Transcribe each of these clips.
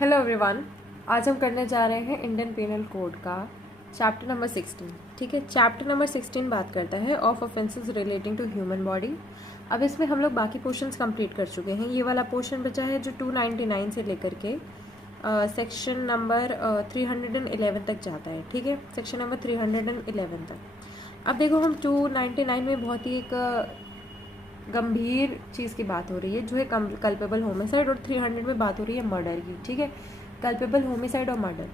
Hello everyone. आज हम करने जा रहे हैं इंडियन पेनल कोड का चैप्टर नंबर 16। ठीक है, चैप्टर नंबर 16 बात करता है of offences relating to human body. अब इसमें हम लोग बाकी पोर्शंस कंप्लीट कर चुके हैं। ये वाला पोर्शन बचा है जो 299 से लेकर के सेक्शन नंबर 311 तक जाता है। ठीक है, सेक्शन नंबर 311 तक। अब देखो, हम 299 में बहुत ही एक गंभीर चीज़ की बात हो रही है जो है कल्पेबल होमिसाइड, और 300 में बात हो रही है मर्डर की। ठीक है, कल्पेबल होमिसाइड और मर्डर।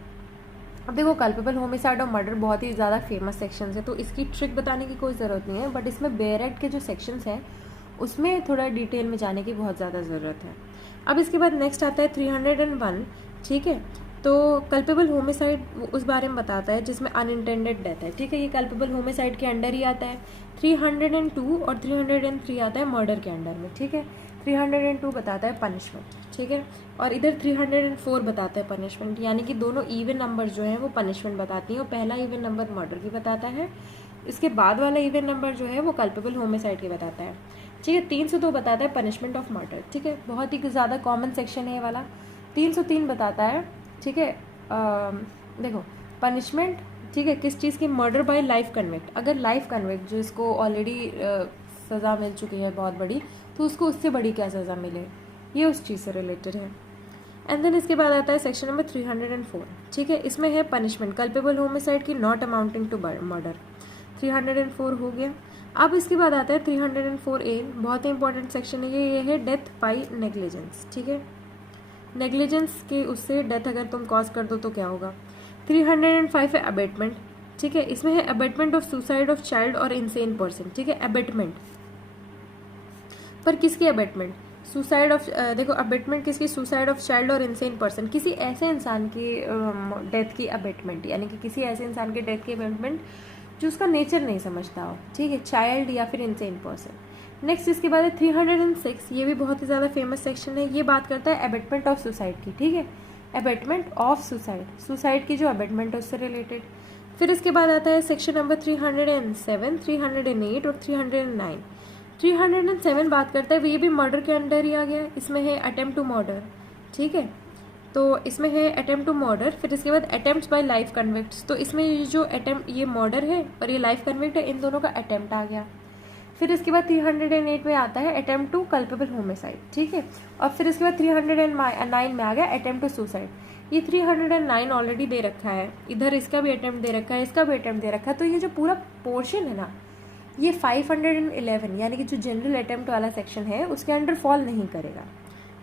अब देखो, कल्पेबल होमिसाइड और मर्डर बहुत ही ज़्यादा फेमस सेक्शंस है, तो इसकी ट्रिक बताने की कोई ज़रूरत नहीं है, बट इसमें बेयर एक्ट के जो सेक्शंस हैं उसमें थोड़ा डिटेल में जाने की बहुत ज़्यादा ज़रूरत है। अब इसके बाद नेक्स्ट आता है 301। ठीक है, तो कल्पेबल होमिसाइड उस बारे में बताता है जिसमें अनइंटेंडेड डेथ है। ठीक है, ये कल्पेबल होमिसाइड के अंडर ही आता है। 302 और 303 आता है मर्डर के अंडर में। ठीक है, 302 बताता है पनिशमेंट। ठीक है, और इधर 304 बताता है पनिशमेंट, यानी कि दोनों इवन नंबर जो हैं वो पनिशमेंट बताती हैं, और पहला इवन नंबर मर्डर की बताता है, इसके बाद वाला इवन नंबर जो है वो कल्पेबल होमिसाइड की बताता है। ठीक है, 302 बताता है पनिशमेंट ऑफ मर्डर। ठीक है, बहुत ही ज़्यादा कॉमन सेक्शन है ये वाला। 303 बताता है, ठीक है, देखो पनिशमेंट, ठीक है, किस चीज़ की, मर्डर बाय लाइफ कन्विक्ट। अगर लाइफ कन्विक्ट जो इसको ऑलरेडी सज़ा मिल चुकी है बहुत बड़ी, तो उसको उससे बड़ी क्या सज़ा मिले, ये उस चीज़ से रिलेटेड है। एंड देन इसके बाद आता है सेक्शन नंबर 304। ठीक है, इसमें है पनिशमेंट कल्पेबल होमिसाइड की नॉट अमाउंटिंग टू मर्डर। 304 हो गया। अब इसके बाद आता है 304A, बहुत ही इंपॉर्टेंट सेक्शन है ये है डेथ बाई नेग्लिजेंस। ठीक है, नेग्लिजेंस के उससे डेथ अगर तुम कॉज कर दो तो क्या होगा। 305 है अबेटमेंट। ठीक है, इसमें है abetment of suicide of child और इंसेन पर्सन। ठीक है, अबेटमेंट पर किसकी अबेटमेंट, सुसाइड ऑफ, देखो अबेटमेंट किसकी, सुसाइड ऑफ चाइल्ड और इंसेन पर्सन, किसी ऐसे इंसान की डेथ की अबेटमेंट, यानी कि किसी ऐसे इंसान की डेथ की अबेटमेंट जो उसका नेचर नहीं समझता हो। ठीक है, चाइल्ड या फिर इंसेन पर्सन। नेक्स्ट इसके बाद है 306, ये भी बहुत ही ज़्यादा फेमस सेक्शन है। ये बात करता है अबेटमेंट ऑफ सुसाइड की। ठीक है, अबेटमेंट ऑफ सुसाइड, सुसाइड की जो अबेटमेंट है उससे रिलेटेड। फिर इसके बाद आता है सेक्शन नंबर 307, 308 और 309। 307 बात करता है, ये भी मर्डर के अंडर ही आ गया। इसमें है अटेम्प्ट टू मर्डर। ठीक है, तो इसमें है अटेम्प्ट टू मर्डर। फिर इसके बाद अटेम्प्ट बाय लाइफ कन्विक्ट्स, तो इसमें ये जो अटेम्प्ट, ये मर्डर है और ये लाइफ कन्विक्ट है, इन दोनों का अटेम्प्ट आ गया। फिर इसके बाद 308 में आता है अटेम्प्ट टू कल्पेबल होमिसाइड। ठीक है, और फिर इसके बाद 309 में आ गया अटेम्प्ट टू सुसाइड। ये 309 ऑलरेडी दे रखा है, इधर इसका भी अटेम्प्ट दे रखा है, इसका भी अटेम्प्ट दे रखा है, तो ये जो पूरा पोर्शन है ना, ये 511 यानी कि जो जनरल अटेम्प्ट वाला सेक्शन है उसके अंडर फॉल नहीं करेगा।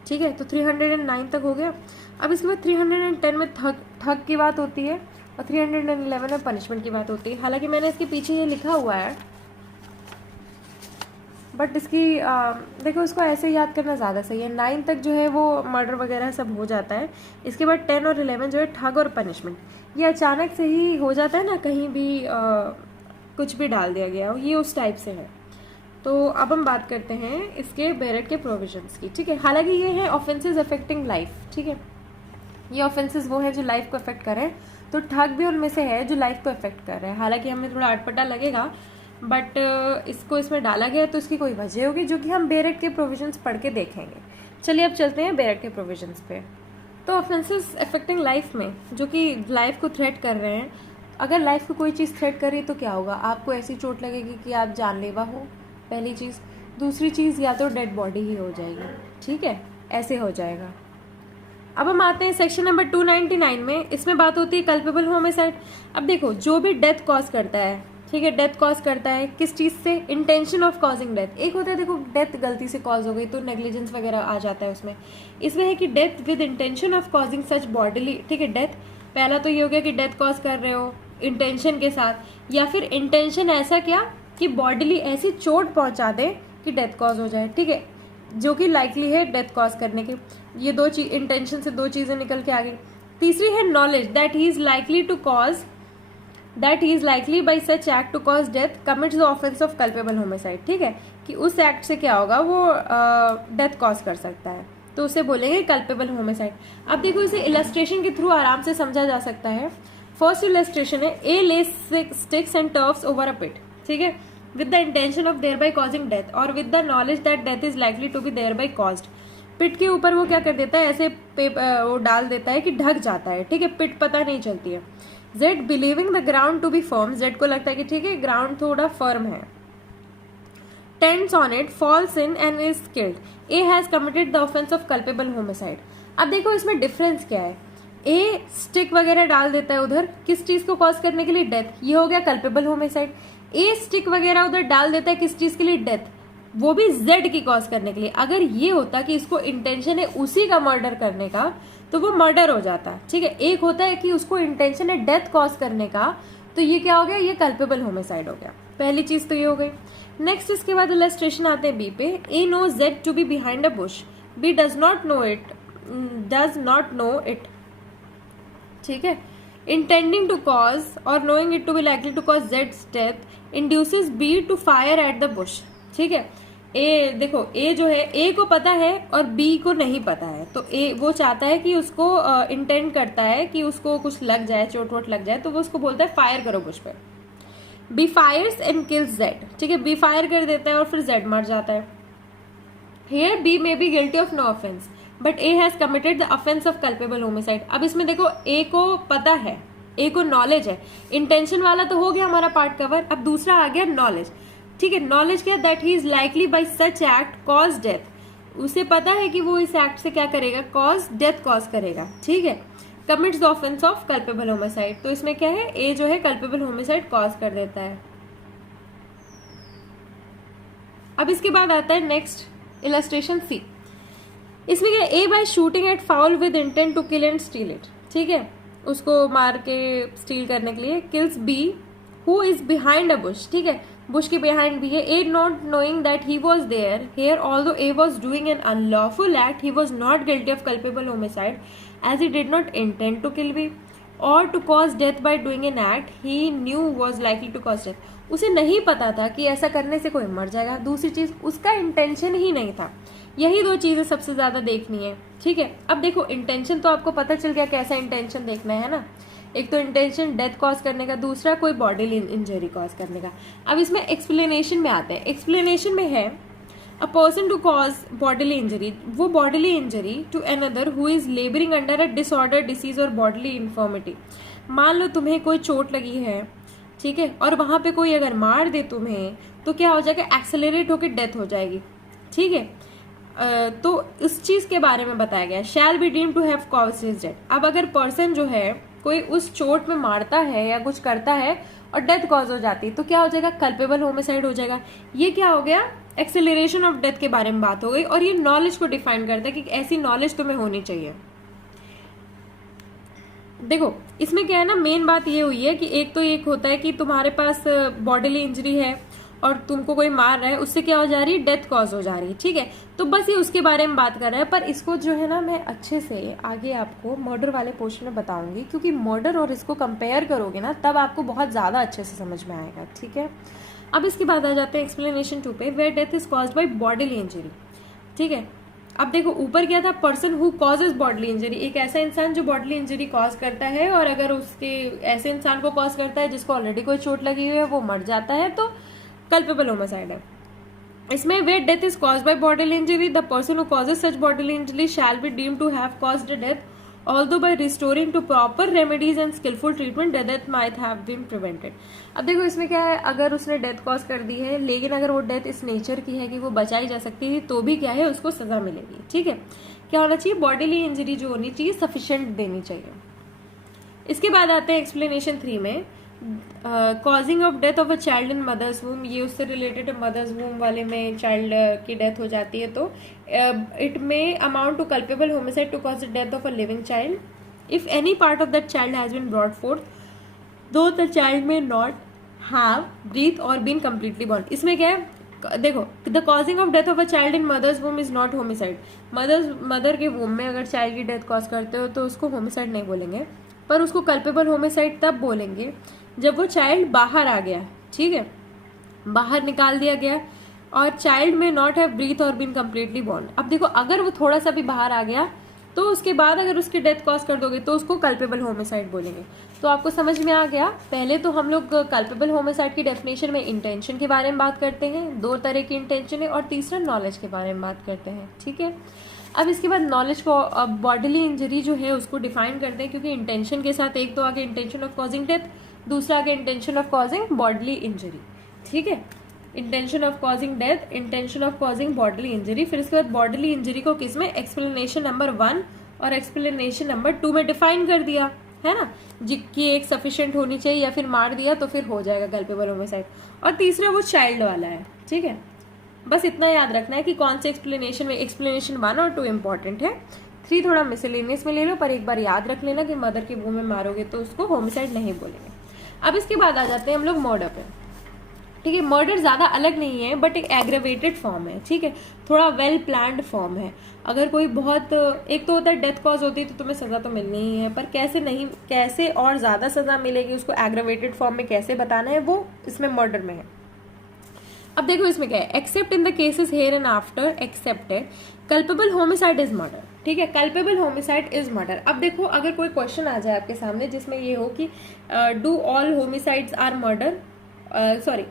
ठीक है, तो 309 तक हो गया। अब इसके बाद 310 में ठग की बात होती है, और 311 में पनिशमेंट की बात होती है। हालांकि मैंने इसके पीछे ये लिखा हुआ है, बट इसकी देखो, इसको ऐसे याद करना ज़्यादा सही है। 9 तक जो है वो मर्डर वगैरह सब हो जाता है। इसके बाद 10 और 11 जो है ठग और पनिशमेंट, ये अचानक से ही हो जाता है ना, कहीं भी कुछ भी डाल दिया गया हो, ये उस टाइप से है। तो अब हम बात करते हैं इसके बेरेट के प्रोविजंस की। ठीक है, हालांकि ये है ऑफेंसेस अफेक्टिंग लाइफ। ठीक है, ये ऑफेंसेस वो है जो लाइफ को अफेक्ट कर रहे हैं, तो ठग भी उनमें से है जो लाइफ को अफेक्ट कर रहे हैं। हालांकि हमें थोड़ा अटपटा लगेगा, बट इसको इसमें डाला गया है तो इसकी कोई वजह होगी जो कि हम बेरेट के प्रोविजंस पढ़ के देखेंगे। चलिए अब चलते हैं बेरेट के प्रोविजंस पे। तो ऑफेंसेस अफेक्टिंग लाइफ में जो कि लाइफ को थ्रेट कर रहे हैं, अगर लाइफ को कोई चीज़ थ्रेट कर रही है तो क्या होगा, आपको ऐसी चोट लगेगी कि आप जानलेवा हो, पहली चीज़। दूसरी चीज़, या तो डेड बॉडी ही हो जाएगी। ठीक है, ऐसे हो जाएगा। अब हम आते हैं सेक्शन नंबर 299 में। इसमें बात होती है कल्पेबल होमिसाइड। अब देखो, जो भी डेथ कॉज करता है, ठीक है, डेथ कॉज करता है किस चीज़ से, इंटेंशन ऑफ कॉजिंग डेथ। एक होता है, देखो डेथ गलती से कॉज हो गई तो नेग्लिजेंस वगैरह आ जाता है उसमें। इसमें है कि death with intention of causing such bodily, ठीक है, डेथ। पहला तो ये हो गया कि डेथ कॉज कर रहे हो इंटेंशन के साथ, या फिर इंटेंशन ऐसा क्या कि बॉडीली ऐसी चोट पहुंचा दे कि डेथ कॉज हो जाए। ठीक है, जो कि लाइकली है डेथ कॉज करने की। ये दो चीज, इंटेंशन से दो चीजें निकल के आ गई। तीसरी है knowledge that he is likely to cause, that he is likely by such act to cause death commits the offence of culpable homicide. ठीक है, कि उस एक्ट से क्या होगा, वो डेथ कॉज कर सकता है, तो उसे बोलेंगे कल्पेबल होमिसाइड। अब देखो, इसे इलस्ट्रेशन के थ्रू आराम से समझा जा सकता है। फर्स्ट इलस्ट्रेशन है, A lays sticks and turfs over a pit. ठीक है, with the intention of thereby causing death or with the knowledge that death is likely to be thereby caused। पिट के ऊपर वो क्या कर देता है, ऐसे वो डाल देता है कि ढक जाता है, ठीक है, पिट पता नहीं चलती है। Z believing the ground to be firm, Z को लगता है कि ठीक है ग्राउंड थोड़ा फर्म है। Tents on it, falls in and is killed, A has committed the offence of culpable homicide. अब देखो इसमें डिफरेंस क्या है, ए स्टिक वगैरह डाल देता है उधर किस चीज को कॉज करने के लिए, डेथ, ये हो गया कल्पेबल होमिसाइड। ए स्टिक वगैरह उधर डाल देता है किस चीज के लिए, डेथ, वो भी जेड की कॉज करने के लिए। अगर ये होता कि इसको इंटेंशन है उसी का मर्डर करने का तो वो मर्डर हो जाता, ठीक है। एक होता है कि उसको इंटेंशन है डेथ कॉज करने का, तो ये क्या हो गया, ये कल्पेबल होमिसाइड हो गया। पहली चीज तो ये हो गई। नेक्स्ट इसके बाद इलस्ट्रेशन आते हैं बी पे। A know Z to be behind a bush, B does not know it, ठीक है। इंटेंडिंग टू कॉज और knowing it to be likely to cause जेड्स death induces B to fire at the bush, ठीक है। ए देखो, ए जो है, ए को पता है और बी को नहीं पता है, तो ए वो चाहता है कि उसको इंटेंड करता है कि उसको कुछ लग जाए, चोट वोट लग जाए, तो वो उसको बोलता है फायर करो बुश पे। B fires and kills Z, ठीक है, बी फायर कर देता है और फिर जेड मर जाता है। Here B may be guilty of no offence but A has committed the offence of culpable homicide. अब इसमें देखो ए को पता है, ए को नॉलेज है, इंटेंशन वाला तो हो गया हमारा पार्ट कवर, अब दूसरा आ गया नॉलेज, ठीक है। नॉलेज क्या, that he is likely bye such act cause death, उसे पता है कि वो इस एक्ट से क्या करेगा, कॉज डेथ कॉज करेगा, ठीक है। Commits the offence of culpable homicide, तो इसमें क्या है, ए जो है कल्पेबल होमिसाइड कॉज कर देता है। अब इसके बाद आता है नेक्स्ट इलस्ट्रेशन सी। इसमें क्या, A by shooting at fowl with intent to kill and steal it, ठीक है, उसको मार के स्टील करने के लिए। Kills B who is behind a bush, ठीक है, बुश के बिहाइंड भी है। A not knowing that he was there here although A was doing an unlawful act, he was not guilty of culpable homicide as he did not intend to kill B or to cause death by doing an act he knew was likely to cause death। उसे नहीं पता था कि ऐसा करने से कोई मर जाएगा, दूसरी चीज उसका इंटेंशन ही नहीं था। यही दो चीजें सबसे ज्यादा देखनी है, ठीक है। अब देखो इंटेंशन तो आपको पता चल गया कैसा इंटेंशन देखना है ना, एक तो इंटेंशन डेथ कॉज करने का, दूसरा कोई बॉडीली इंजरी कॉज करने का। अब इसमें एक्सप्लेनेशन में आते हैं। एक्सप्लेनेशन में है A person to cause bodily injury, वो bodily injury to another who is laboring under a disorder, disease or bodily infirmity। मान लो तुम्हें कोई चोट लगी है, ठीक है, और वहां पे कोई अगर मार दे तुम्हें तो क्या हो जाएगा, एक्सेलरेट होकर डेथ हो जाएगी, ठीक है। तो इस चीज के बारे में बताया गया, shall be deemed to have caused his death. अब अगर पर्सन जो है कोई उस चोट में मारता है या कुछ करता है और डेथ कॉज हो जाती है तो क्या हो जाएगा, कल्पेबल होमिसाइड हो जाएगा। ये क्या हो गया, एक्सेलरेशन ऑफ डेथ के बारे में बात हो गई, और ये नॉलेज को डिफाइन करता है कि ऐसी नॉलेज तुम्हें होनी चाहिए। देखो इसमें क्या है ना, मेन बात ये हुई है कि एक तो एक होता है कि तुम्हारे पास बॉडीली इंजरी है और तुमको कोई मार रहा है, उससे क्या हो जा रही है, डेथ कॉज हो जा रही है, ठीक है। तो बस ये उसके बारे में बात कर रहा है, पर इसको जो है ना मैं अच्छे से आगे आपको मर्डर वाले पोर्शन में बताऊंगी, क्योंकि मर्डर और इसको कंपेयर करोगे ना तब आपको बहुत ज्यादा अच्छे से समझ में आएगा, ठीक है। अब इसके बाद आ जाते हैं एक्सप्लेनेशन 2 पे, where death is caused by bodily injury, ठीक है। अब देखो ऊपर क्या था, person who causes bodily injury, एक ऐसा इंसान जो बॉडीली इंजरी कॉज करता है, और अगर उसके ऐसे इंसान को कॉज करता है जिसको ऑलरेडी कोई चोट लगी हुई है, वो मर जाता है, तो कल्पेबल होमिसाइड है। इसमें where death is caused by bodily injury, the person who causes such bodily injury shall be deemed to have caused the death, although by restoring to proper remedies and skillful treatment the death might have been prevented। अब देखो इसमें क्या है, अगर उसने death cause कर दी है, लेकिन अगर वो डेथ इस नेचर की है कि वो बचाई जा सकती थी, तो भी क्या है, उसको सजा मिलेगी, ठीक है। क्या होना चाहिए, बॉडीली इंजरी जो होनी चाहिए सफिशिएंट देनी चाहिए। इसके बाद आते हैं एक्सप्लेनेशन 3 में, causing of death of a child in mother's womb, ये उससे रिलेटेड है, मदर्स वूम वाले में चाइल्ड की डेथ हो जाती है तो it may amount to culpable homicide to cause the death of a living child if any part of that child has been brought forth though the child may not have breathe और been completely born. इसमें क्या है, देखो the causing of death of a child in mother's womb is not homicide. Mother के womb में अगर child की death cause करते हो तो उसको होमिसाइड नहीं बोलेंगे, पर उसको कल्पेबल होमिसाइड तब बोलेंगे जब वो चाइल्ड बाहर आ गया, ठीक है, बाहर निकाल दिया गया, और चाइल्ड में नॉट हैव ब्रीथ और बीन कम्प्लीटली बॉर्न। अब देखो अगर वो थोड़ा सा भी बाहर आ गया तो उसके बाद अगर उसकी डेथ कॉज कर दोगे तो उसको कल्पेबल होमिसाइड बोलेंगे। तो आपको समझ में आ गया। पहले तो हम लोग कल्पेबल होमिसाइड की डेफिनेशन में इंटेंशन के बारे में बात करते हैं, 2 तरह की इंटेंशन है, और तीसरा नॉलेज के बारे में बात करते हैं, ठीक है। अब इसके बाद नॉलेज को बॉडीली इंजरी जो है उसको डिफाइन करते हैं, क्योंकि इंटेंशन के साथ एक तो आगे इंटेंशन ऑफ कॉजिंग डेथ, दूसरा आगे intention of causing bodily injury, ठीक है। Intention of causing death, intention of causing bodily injury. फिर इसके बाद बॉडीली इंजरी को किसमें, एक्सप्लेनेशन नंबर 1 और एक्सप्लेनेशन नंबर 2 में डिफाइन कर दिया है ना, जिसकी एक सफिशिएंट होनी चाहिए या फिर मार दिया तो फिर हो जाएगा कल्पेबल होमिसाइड। और तीसरा वो चाइल्ड वाला है, ठीक है। बस इतना याद रखना है कि कौन से एक्सप्लेनेशन में, एक्सप्लेनेशन 1 और 2 इंपॉर्टेंट है, 3 थोड़ा मिसलेनियस में ले लो, पर एक बार याद रख लेना कि मदर के मुंह में मारोगे तो उसको होमिसाइड नहीं बोलेंगे। अब इसके बाद आ जाते हैं हम लोग मर्डर पे, ठीक है। मर्डर ज़्यादा अलग नहीं है बट एक एग्रेवेटेड फॉर्म है, ठीक है, थोड़ा वेल प्लान्ड फॉर्म है। अगर कोई बहुत, एक तो होता है डेथ कॉज होती है तो तुम्हें सज़ा तो मिलनी ही है, पर कैसे नहीं, कैसे और ज़्यादा सज़ा मिलेगी उसको एग्रेवेटेड फॉर्म में कैसे बताना है वो इसमें मर्डर में है। अब देखो इसमें क्या है, except in the cases hair and after excepted culpable homicide is murder, ठीक है। Culpable homicide is murder. अब देखो अगर कोई क्वेश्चन आ जाए आपके सामने जिसमें ये हो कि do all homicides are murder, sorry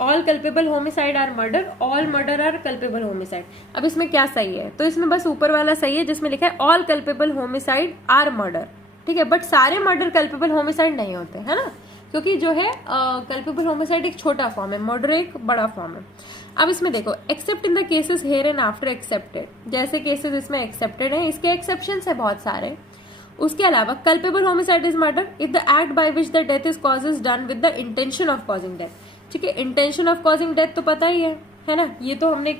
all culpable homicide are murder, all murder are culpable homicide. अब इसमें क्या सही है, तो इसमें बस ऊपर वाला सही है जिसमें लिखा है all culpable homicide are murder, ठीक है। बट सारे मर्डर कल्पेबल होमिसाइड नहीं होते, है ना, क्योंकि जो है कल्पेबल होमिसाइड एक छोटा फॉर्म है, मर्डर एक बड़ा फॉर्म है। अब इसमें देखो except in the cases hair and after excepted, जैसे केसेस इसमें एक्सेप्टेड है, इसके एक्सेप्शंस है बहुत सारे। उसके अलावा culpable homicide is murder if the act by which the death is cause is done with the intention of causing death, ठीक है। इंटेंशन ऑफ कॉजिंग डेथ तो पता ही है ना, ये तो हमने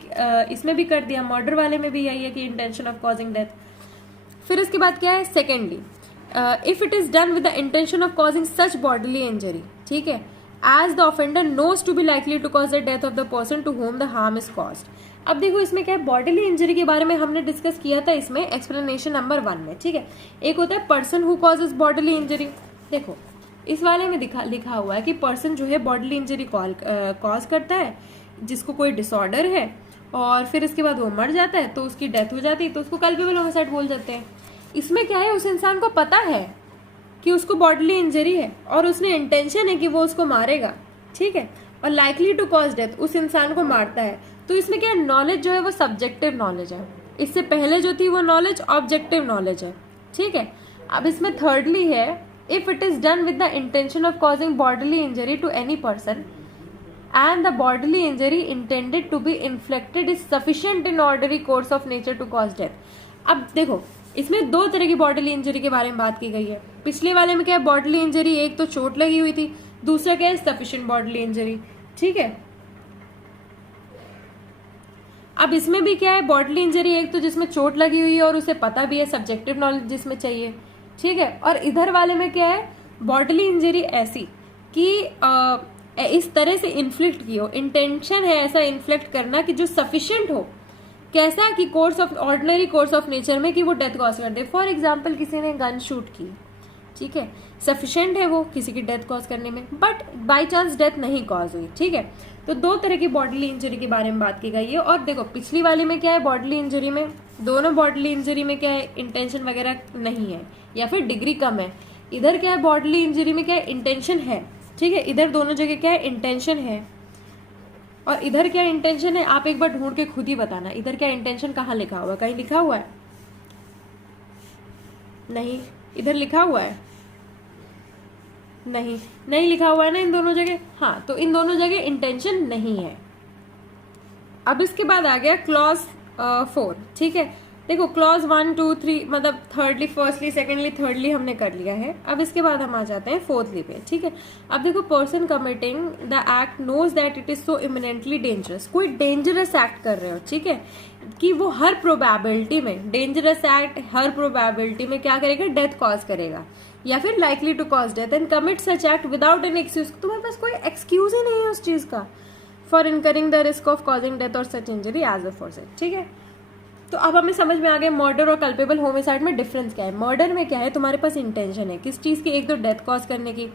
इसमें भी कर दिया, मर्डर वाले में भी यही है कि इंटेंशन ऑफ कॉजिंग डेथ। फिर इसके बाद क्या है, secondly if it is done with the intention of causing such bodily injury, ठीक है, as the offender knows to be likely to cause the death of the person to whom the harm is caused. अब देखो इसमें क्या है, bodily injury के बारे में हमने डिस्कस किया था इसमें एक्सप्लेनेशन नंबर 1 में, ठीक है। एक होता है person who causes bodily injury, देखो इस वाले में लिखा हुआ है कि पर्सन जो है बॉडीली इंजरी कॉज करता है, जिसको कोई डिसऑर्डर है और फिर इसके बाद वो मर जाता है तो उसकी डेथ हो जाती है, तो उसको कल्पेबल होमिसाइड बोल जाते हैं। इसमें क्या है, उस इंसान को पता है कि उसको बॉडीली इंजरी है और उसने इंटेंशन है कि वो उसको मारेगा, ठीक है, और लाइकली टू कॉज डेथ, उस इंसान को मारता है। तो इसमें क्या है, नॉलेज जो है वो सब्जेक्टिव नॉलेज है, इससे पहले जो थी वो नॉलेज ऑब्जेक्टिव नॉलेज है, ठीक है। अब इसमें थर्डली है if it is done with the intention of causing bodily injury to any person and the bodily injury intended to be inflicted is sufficient in ordinary course of nature to cause death। अब देखो इसमें 2 तरह की bodily injury के बारे में बात की गई है। पिछले वाले में क्या है, बॉडीली इंजरी एक तो चोट लगी हुई थी, दूसरा क्या है सफिशिएंट बॉडीली इंजरी, ठीक है। अब इसमें भी क्या है, बॉडीली इंजरी एक तो जिसमें चोट लगी हुई है और उसे पता भी है, सब्जेक्टिव नॉलेज जिसमें चाहिए, ठीक है। और इधर वाले में क्या है, बॉडीली इंजरी ऐसी कि इस तरह से इन्फ्लिक्ट की हो, इंटेंशन है ऐसा इन्फ्लिक्ट करना कि जो सफिशिएंट हो, कैसा कि course of ordinary course of nature में कि वो डेथ कॉज कर दे। फॉर एग्जाम्पल किसी ने गन शूट की, ठीक है, सफिशिएंट है वो किसी की डेथ कॉज करने में, बट बाई चांस डेथ नहीं कॉज हुई, ठीक है। तो 2 तरह की बॉडीली इंजरी के बारे में बात की गई है। और देखो पिछली वाली में क्या है, बॉडीली इंजरी में, दोनों बॉडीली इंजरी में क्या है, इंटेंशन वगैरह नहीं है या फिर डिग्री कम है। इधर क्या है, बॉडीली इंजरी में क्या है, इंटेंशन है, ठीक है। इधर दोनों जगह क्या है, इंटेंशन है, और इधर क्या इंटेंशन है, आप एक बार ढूंढ के खुद ही बताना इधर क्या इंटेंशन कहाँ लिखा हुआ है, कहीं लिखा हुआ है, नहीं इधर लिखा हुआ है, नहीं लिखा हुआ है ना इन दोनों जगह, हाँ, तो इन दोनों जगह इंटेंशन नहीं है। अब इसके बाद आ गया क्लॉज 4, ठीक है। देखो क्लॉज 1 2 3 मतलब थर्डली, फर्स्टली, सेकेंडली, थर्डली हमने कर लिया है। अब इसके बाद हम आ जाते हैं फोर्थली पे, ठीक है। अब देखो person committing the act knows that it is so imminently dangerous, कोई डेंजरस एक्ट कर रहे हो, ठीक है, कि वो हर प्रोबेबिलिटी में, डेंजरस एक्ट हर प्रोबेबिलिटी में क्या करेगा, डेथ कॉज करेगा या फिर likely to cause death, and commit such act without an excuse, तुम्हारे पास कोई एक्सक्यूज ही नहीं है उस चीज का, for incurring the risk of causing death और सच इंजरी एज अफोरसेड, ठीक है। तो अब हमें समझ में आ गया मर्डर और कल्पेबल होमिसाइड में डिफरेंस क्या है। मर्डर में क्या है, तुम्हारे पास इंटेंशन है किस चीज़ की, एक तो डेथ कॉज करने की,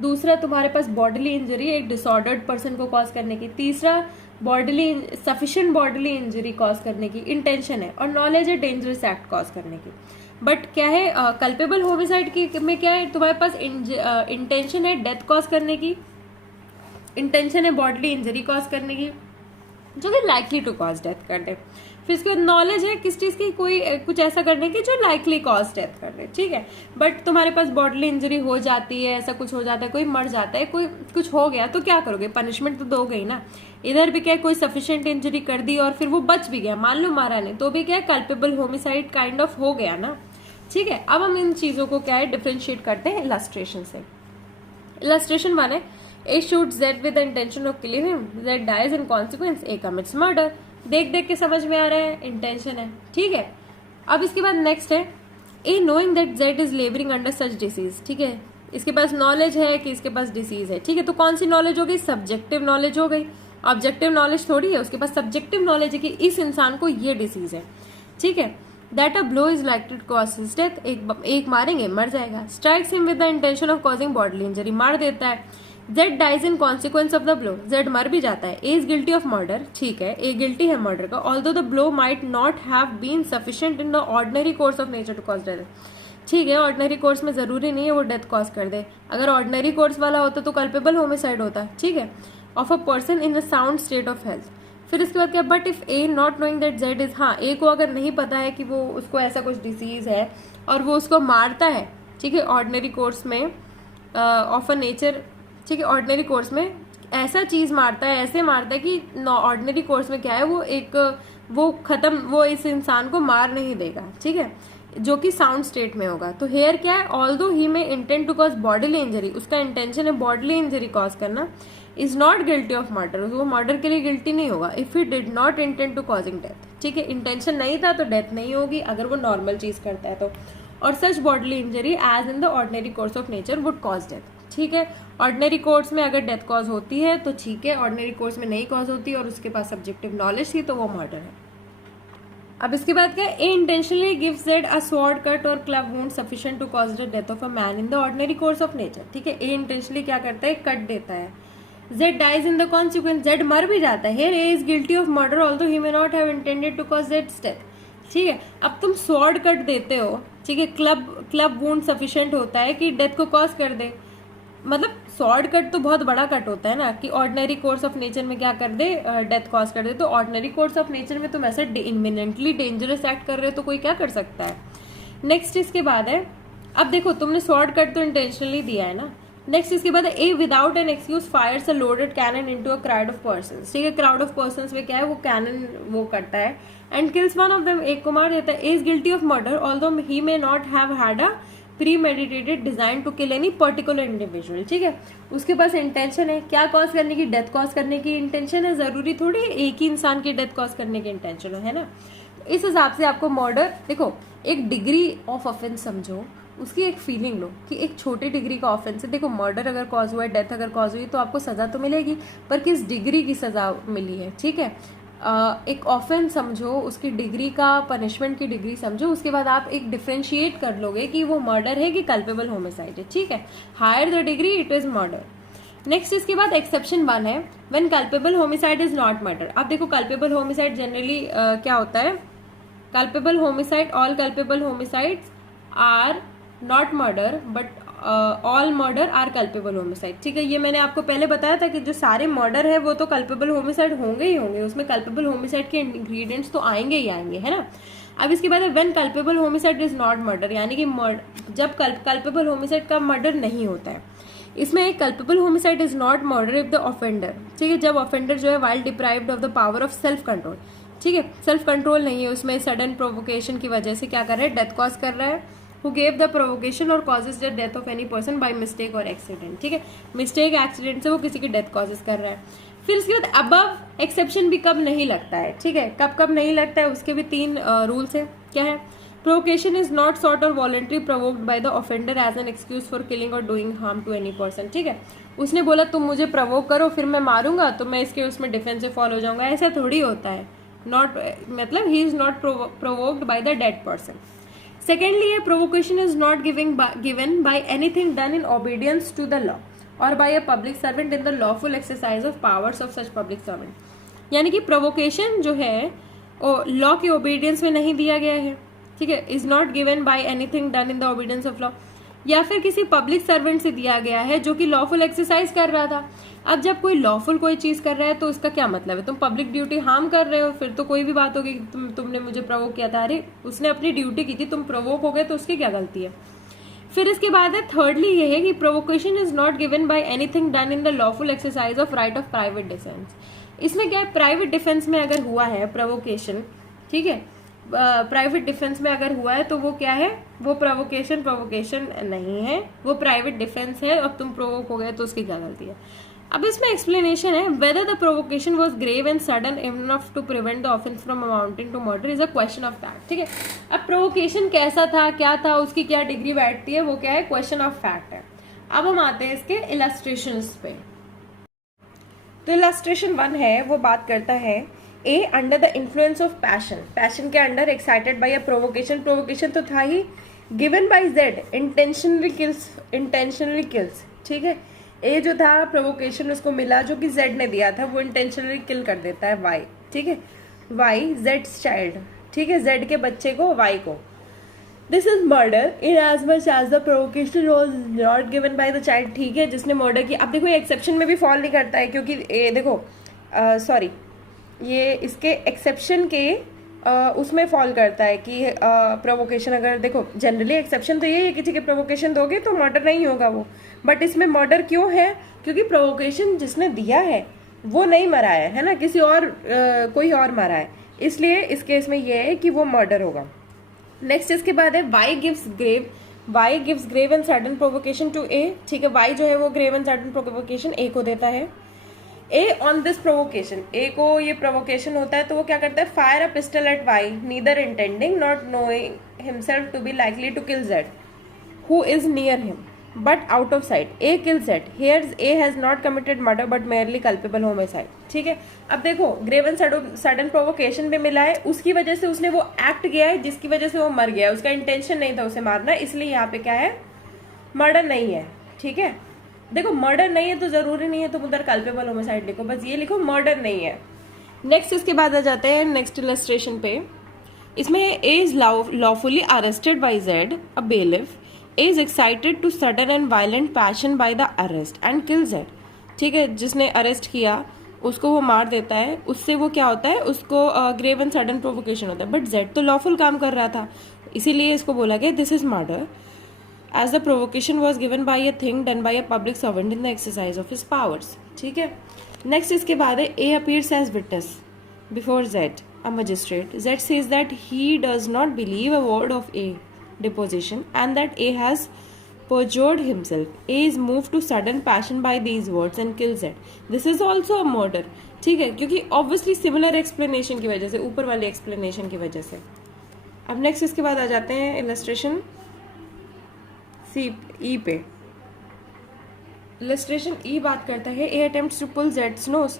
दूसरा तुम्हारे पास बॉडीली इंजरी, एक डिसऑर्डर्ड पर्सन को कॉज करने की, तीसरा bodily sufficient bodily injury cause करने की इंटेंशन है, और नॉलेज है डेंजरस एक्ट कॉज करने की। बट क्या है कल्पेबल होमिसाइड की में क्या है, तुम्हारे पास इंटेंशन है डेथ कॉज करने की, इंटेंशन है बॉडीली इंजरी कॉज करने की, जो कि लाइकली टू कॉज डेथ कर दे। फिर इसके बाद नॉलेज है किस चीज़ की, कोई कुछ ऐसा करने की जो लाइकली कॉज डेथ कर दे, ठीक है। बट तुम्हारे पास बॉडीली इंजरी हो जाती है, ऐसा कुछ हो जाता है, कोई मर जाता है, कोई कुछ हो गया, तो क्या करोगे, पनिशमेंट तो दोगे ही ना। इधर भी क्या, कोई सफिशिएंट इंजरी कर दी और फिर वो बच भी गया, मान लो मारा नहीं, तो भी क्या कल्पेबल होमिसाइड काइंड ऑफ हो गया ना, ठीक है। अब हम इन चीज़ों को क्या है डिफ्रेंशिएट करते हैं इलस्ट्रेशन से। इलस्ट्रेशन 1 है, A shoots Z with the intention of killing him. Z dies in consequence. A commits murder. देख देख के समझ में आ रहा है, इंटेंशन है, ठीक है। अब इसके बाद नेक्स्ट है, A knowing that Z is laboring under such disease, ठीक है। इसके पास नॉलेज है कि इसके पास डिसीज है, ठीक है। तो कौन सी नॉलेज हो गई, सब्जेक्टिव नॉलेज हो गई, ऑब्जेक्टिव नॉलेज थोड़ी है, उसके पास सब्जेक्टिव नॉलेज है कि इस इंसान को ये डिसीज है, ठीक है। That a blow is likely to cause his death, एक मारेंगे मर जाएगा। Strikes him with the intention of causing bodily injury, मार देता है। Z dies in consequence of the blow, Z मर भी जाता है। A is guilty of murder, ठीक है, A guilty है मर्डर का, although the blow might not have been sufficient in the ordinary course of nature to cause death, ठीक है। ऑर्डिनरी कोर्स में जरूरी नहीं है वो डेथ कॉज कर दे, अगर ऑर्डिनरी कोर्स वाला होता तो कल्पेबल होमिसाइड होता, ठीक है, of a person in a sound state of health. फिर इसके बाद क्या, but if A not knowing that Z is, हाँ A को अगर नहीं पता है कि वो उसको ऐसा कुछ डिसीज है और वो उसको मारता है, ठीक है, ऑर्डिनरी कोर्स में ऑफ अ नेचर, ठीक है, ऑर्डिनरी कोर्स में ऐसा चीज मारता है, ऐसे मारता है कि ऑर्डिनरी कोर्स में क्या है वो खत्म, वो इस इंसान को मार नहीं देगा, ठीक है, जो कि साउंड स्टेट में होगा। तो हेयर क्या है, although he may intent to cause bodily injury, उसका इंटेंशन है बॉडीली इंजरी कॉज करना, is not guilty of murder, वो मर्डर के लिए गिल्टी नहीं होगा। If he did not intent to causing death, ठीक है, इंटेंशन नहीं था तो डेथ नहीं होगी अगर वो नॉर्मल चीज करता है तो। और such bodily injury as in the ordinary course of nature would cause death, ठीक है। ऑर्डिनरी कोर्स में अगर डेथ कॉज होती है तो ठीक है, ऑर्डिनरी कोर्स में नहीं कॉज होती और उसके पास सब्जेक्टिव नॉलेज थी तो वो मर्डर है। अब इसके बाद क्या, A intentionally gives Z a sword cut और club wound sufficient to cause the death of a man in the ordinary course of nature, ठीक है। ए इंटेंशनली क्या करता है, कट देता है। Z dies in the consequence, Z मर भी जाता है। Here A is guilty of murder although he may not have intended to cause Z's death, ठीक है। अब तुम स्वॉर्ड कट देते हो, ठीक है, क्लब वुंड सफिशिएंट होता है कि डेथ को कॉज कर दे, मतलब स्वॉर्ड कट तो बहुत बड़ा कट होता है ना कि ऑर्डिनरी कोर्स ऑफ नेचर में क्या कर दे, डेथ कॉज कर दे। तो ऑर्डिनरी कोर्स ऑफ नेचर में तुम ऐसा इमिनेंटली डेंजरस एक्ट कर रहे हो तो कोई क्या कर सकता है। नेक्स्ट इसके बाद है, अब देखो तुमने स्वॉर्ड कट तो इंटेंशनली दिया है ना। नेक्स्ट इसके बाद A without an excuse fires a loaded cannon into a crowd of persons, ठीक है। क्राउड ऑफ पर्संस में क्या है, वो कैनन वो करता है and kills one of them, एक को मार देता है। A is guilty of murder although he may not have had a premeditated design to kill any particular individual, ठीक है। उसके पास इंटेंशन है क्या कॉज करने की, डेथ कॉज करने की इंटेंशन है, जरूरी थोड़ी एक ही इंसान की डेथ कॉज करने की इंटेंशन है ना। इस हिसाब से आपको मर्डर, देखो एक डिग्री ऑफ ऑफेंस समझो, उसकी एक फीलिंग लो कि एक छोटी डिग्री का ऑफेंस है। देखो मर्डर अगर कॉज हुआ है, डेथ अगर कॉज हुई तो आपको सजा तो मिलेगी, पर किस डिग्री की सजा मिली है, ठीक है। एक ऑफेंस समझो, उसकी डिग्री का, पनिशमेंट की डिग्री समझो, उसके बाद आप एक डिफ्रेंशिएट कर लोगे कि वो मर्डर है कि कल्पेबल होमिसाइड है, ठीक है। Higher the degree it is murder. Next इसके बाद एक्सेप्शन 1 है, when culpable homicide is not murder. अब देखो कल्पेबल होमिसाइड जनरली क्या होता है, culpable homicide, all culpable homicides are not murder but all murder are culpable homicide, ठीक है। ये मैंने आपको पहले बताया था कि जो सारे मर्डर है वो तो कल्पेबल होमिसाइड होंगे ही होंगे, उसमें कल्पेबल होमिसाइड के इंग्रेडिएंट्स तो आएंगे ही आएंगे, है ना। अब इसके बाद when culpable homicide is not murder, यानी कि जब कल्पेबल होमिसाइड का मर्डर नहीं होता है। इसमें एक culpable homicide is not murder if the offender, ठीक है, जब ऑफेंडर जो है while deprived of the power of self control, ठीक है, सेल्फ कंट्रोल नहीं है उसमें, सडन प्रोवोकेशन की वजह से क्या कर रहा है, डेथ कॉज कर रहा है। Who gave the provocation or causes the death of any person by mistake or accident, ठीक है, मिस्टेक एक्सीडेंट से वो किसी की डेथ कॉजेस कर रहा है। फिर उसके बाद अबव एक्सेप्शन भी कब नहीं लगता है, ठीक है, कब कब नहीं लगता है, उसके भी 3 रूल्स है। क्या है, प्रोवोकेशन इज नॉट सॉर्ट और voluntary provoked by the offender as an excuse for killing और doing harm to any person, ठीक है। उसने बोला तुम मुझे प्रोवोक करो फिर मैं मारूंगा तो मैं इसके उसमें डिफेंसिव फॉल हो जाऊंगा, ऐसा थोड़ी होता है। नॉट मतलब he is not provoked by the dead person. Secondly, a provocation is not given by anything done in obedience to the law or by a public servant in the lawful exercise of powers of such public servant. यानी कि provocation जो है वो law के obedience में नहीं दिया गया है, ठीक है, is not given by anything done in the obedience of law या फिर किसी पब्लिक सर्वेंट से दिया गया है जो कि लॉफुल एक्सरसाइज कर रहा था। अब जब कोई लॉफुल कोई चीज कर रहा है तो उसका क्या मतलब है, तुम पब्लिक ड्यूटी हार्म कर रहे हो, फिर तो कोई भी बात होगी तुमने मुझे प्रोवोक किया था, अरे उसने अपनी ड्यूटी की थी, तुम प्रोवोक हो गए तो उसकी क्या गलती है। फिर इसके बाद है थर्डली ये है कि provocation is not given bye anything done in the lawful exercise of right of private defence. इसमें क्या है, प्राइवेट डिफेंस में अगर हुआ है प्रोवोकेशन, ठीक है, प्राइवेट डिफेंस में अगर हुआ है तो वो क्या है, वो प्रोवोकेशन नहीं है, वो प्राइवेट डिफेंस है। अब तुम प्रोवोक हो गए तो उसकी क्या गलती है। अब इसमें एक्सप्लेनेशन है, whether the provocation was grave and sudden enough to prevent the offence from amounting to murder is a question of fact. ठीक है, अब प्रोवोकेशन कैसा था, क्या था, उसकी क्या डिग्री बैठती है, वो क्या है, क्वेश्चन ऑफ फैक्ट है। अब हम आते हैं इसके इलस्ट्रेशंस पे। तो इलस्ट्रेशन 1 है, वो बात करता है A under the influence of passion, passion के under excited by a provocation, provocation तो था ही, given by Z intentionally kills. ठीक है, ए जो था प्रोवोकेशन उसको मिला जो कि जेड ने दिया था, वो इंटेंशनली किल कर देता है वाई। ठीक है, वाई जेड्स चाइल्ड, ठीक है, जेड के बच्चे को, वाई को। This is murder in as much as the provocation was not given by the child. ठीक है, जिसने मर्डर किया। अब देखो ये एक्सेप्शन में भी फॉल नहीं करता है, क्योंकि ये देखो सॉरी ये इसके एक्सेप्शन के उसमें फॉल करता है कि प्रोवोकेशन, अगर देखो जनरली एक्सेप्शन तो ये है कि ठीक है प्रोवोकेशन दोगे तो मर्डर नहीं होगा वो, बट इसमें मर्डर क्यों है, क्योंकि प्रोवोकेशन जिसने दिया है वो नहीं मरा है ना, किसी और कोई और मरा है, इसलिए इस केस में ये है कि वो मर्डर होगा। नेक्स्ट इसके बाद है Y gives grave and sudden provocation to A. ठीक है, वाई जो है वो grave and sudden provocation A को देता है। A on this provocation, A को ये प्रोवोकेशन होता है तो वो क्या करता है, fire a pistol at Y neither intending not knowing himself to be likely to kill Z who is near him but out of sight. A kill Z, here A has not committed murder but merely culpable homicide. ठीक है, अब देखो grave and sudden provocation भी मिला है, उसकी वजह से उसने वो एक्ट किया है जिसकी वजह से वो मर गया है, उसका इंटेंशन नहीं था उसे मारना, इसलिए यहाँ पे क्या है, मर्डर नहीं है। ठीक है, देखो मर्डर नहीं है तो जरूरी नहीं है तुम उधर कल्पेबल होमिसाइड लिखो, बस ये लिखो मर्डर नहीं है। नेक्स्ट इसके बाद आ जाते हैं नेक्स्ट इलस्ट्रेशन पे। इसमें A is lawfully arrested by Z a bailiff, A is excited to sudden and violent passion by the arrest and kill Z. ठीक है, जिसने अरेस्ट किया उसको वो मार देता है, उससे वो क्या होता है, उसको ग्रेव एंड सडन प्रोवोकेशन होता है, बट जेड तो लॉफुल काम कर रहा था, इसीलिए इसको बोला गया this is murder as the provocation was given by a thing done by a public servant in the exercise of his powers. ठीक है, नेक्स्ट इसके बाद है A appears as witness before Z, a magistrate. Z says that he does not believe a word of A deposition and that A has perjured himself. A is moved to sudden passion by these words and kills Z. This is also a murder. ठीक है, क्योंकि obviously similar explanation की वजह से, ऊपर वाली explanation की वजह से। अब नेक्स्ट इसके बाद आ जाते हैं इलस्ट्रेशन ई पे। इलस्ट्रेशन ई बात करता है ए अटेम्प्ट्स टू पुल जेड्स नोज,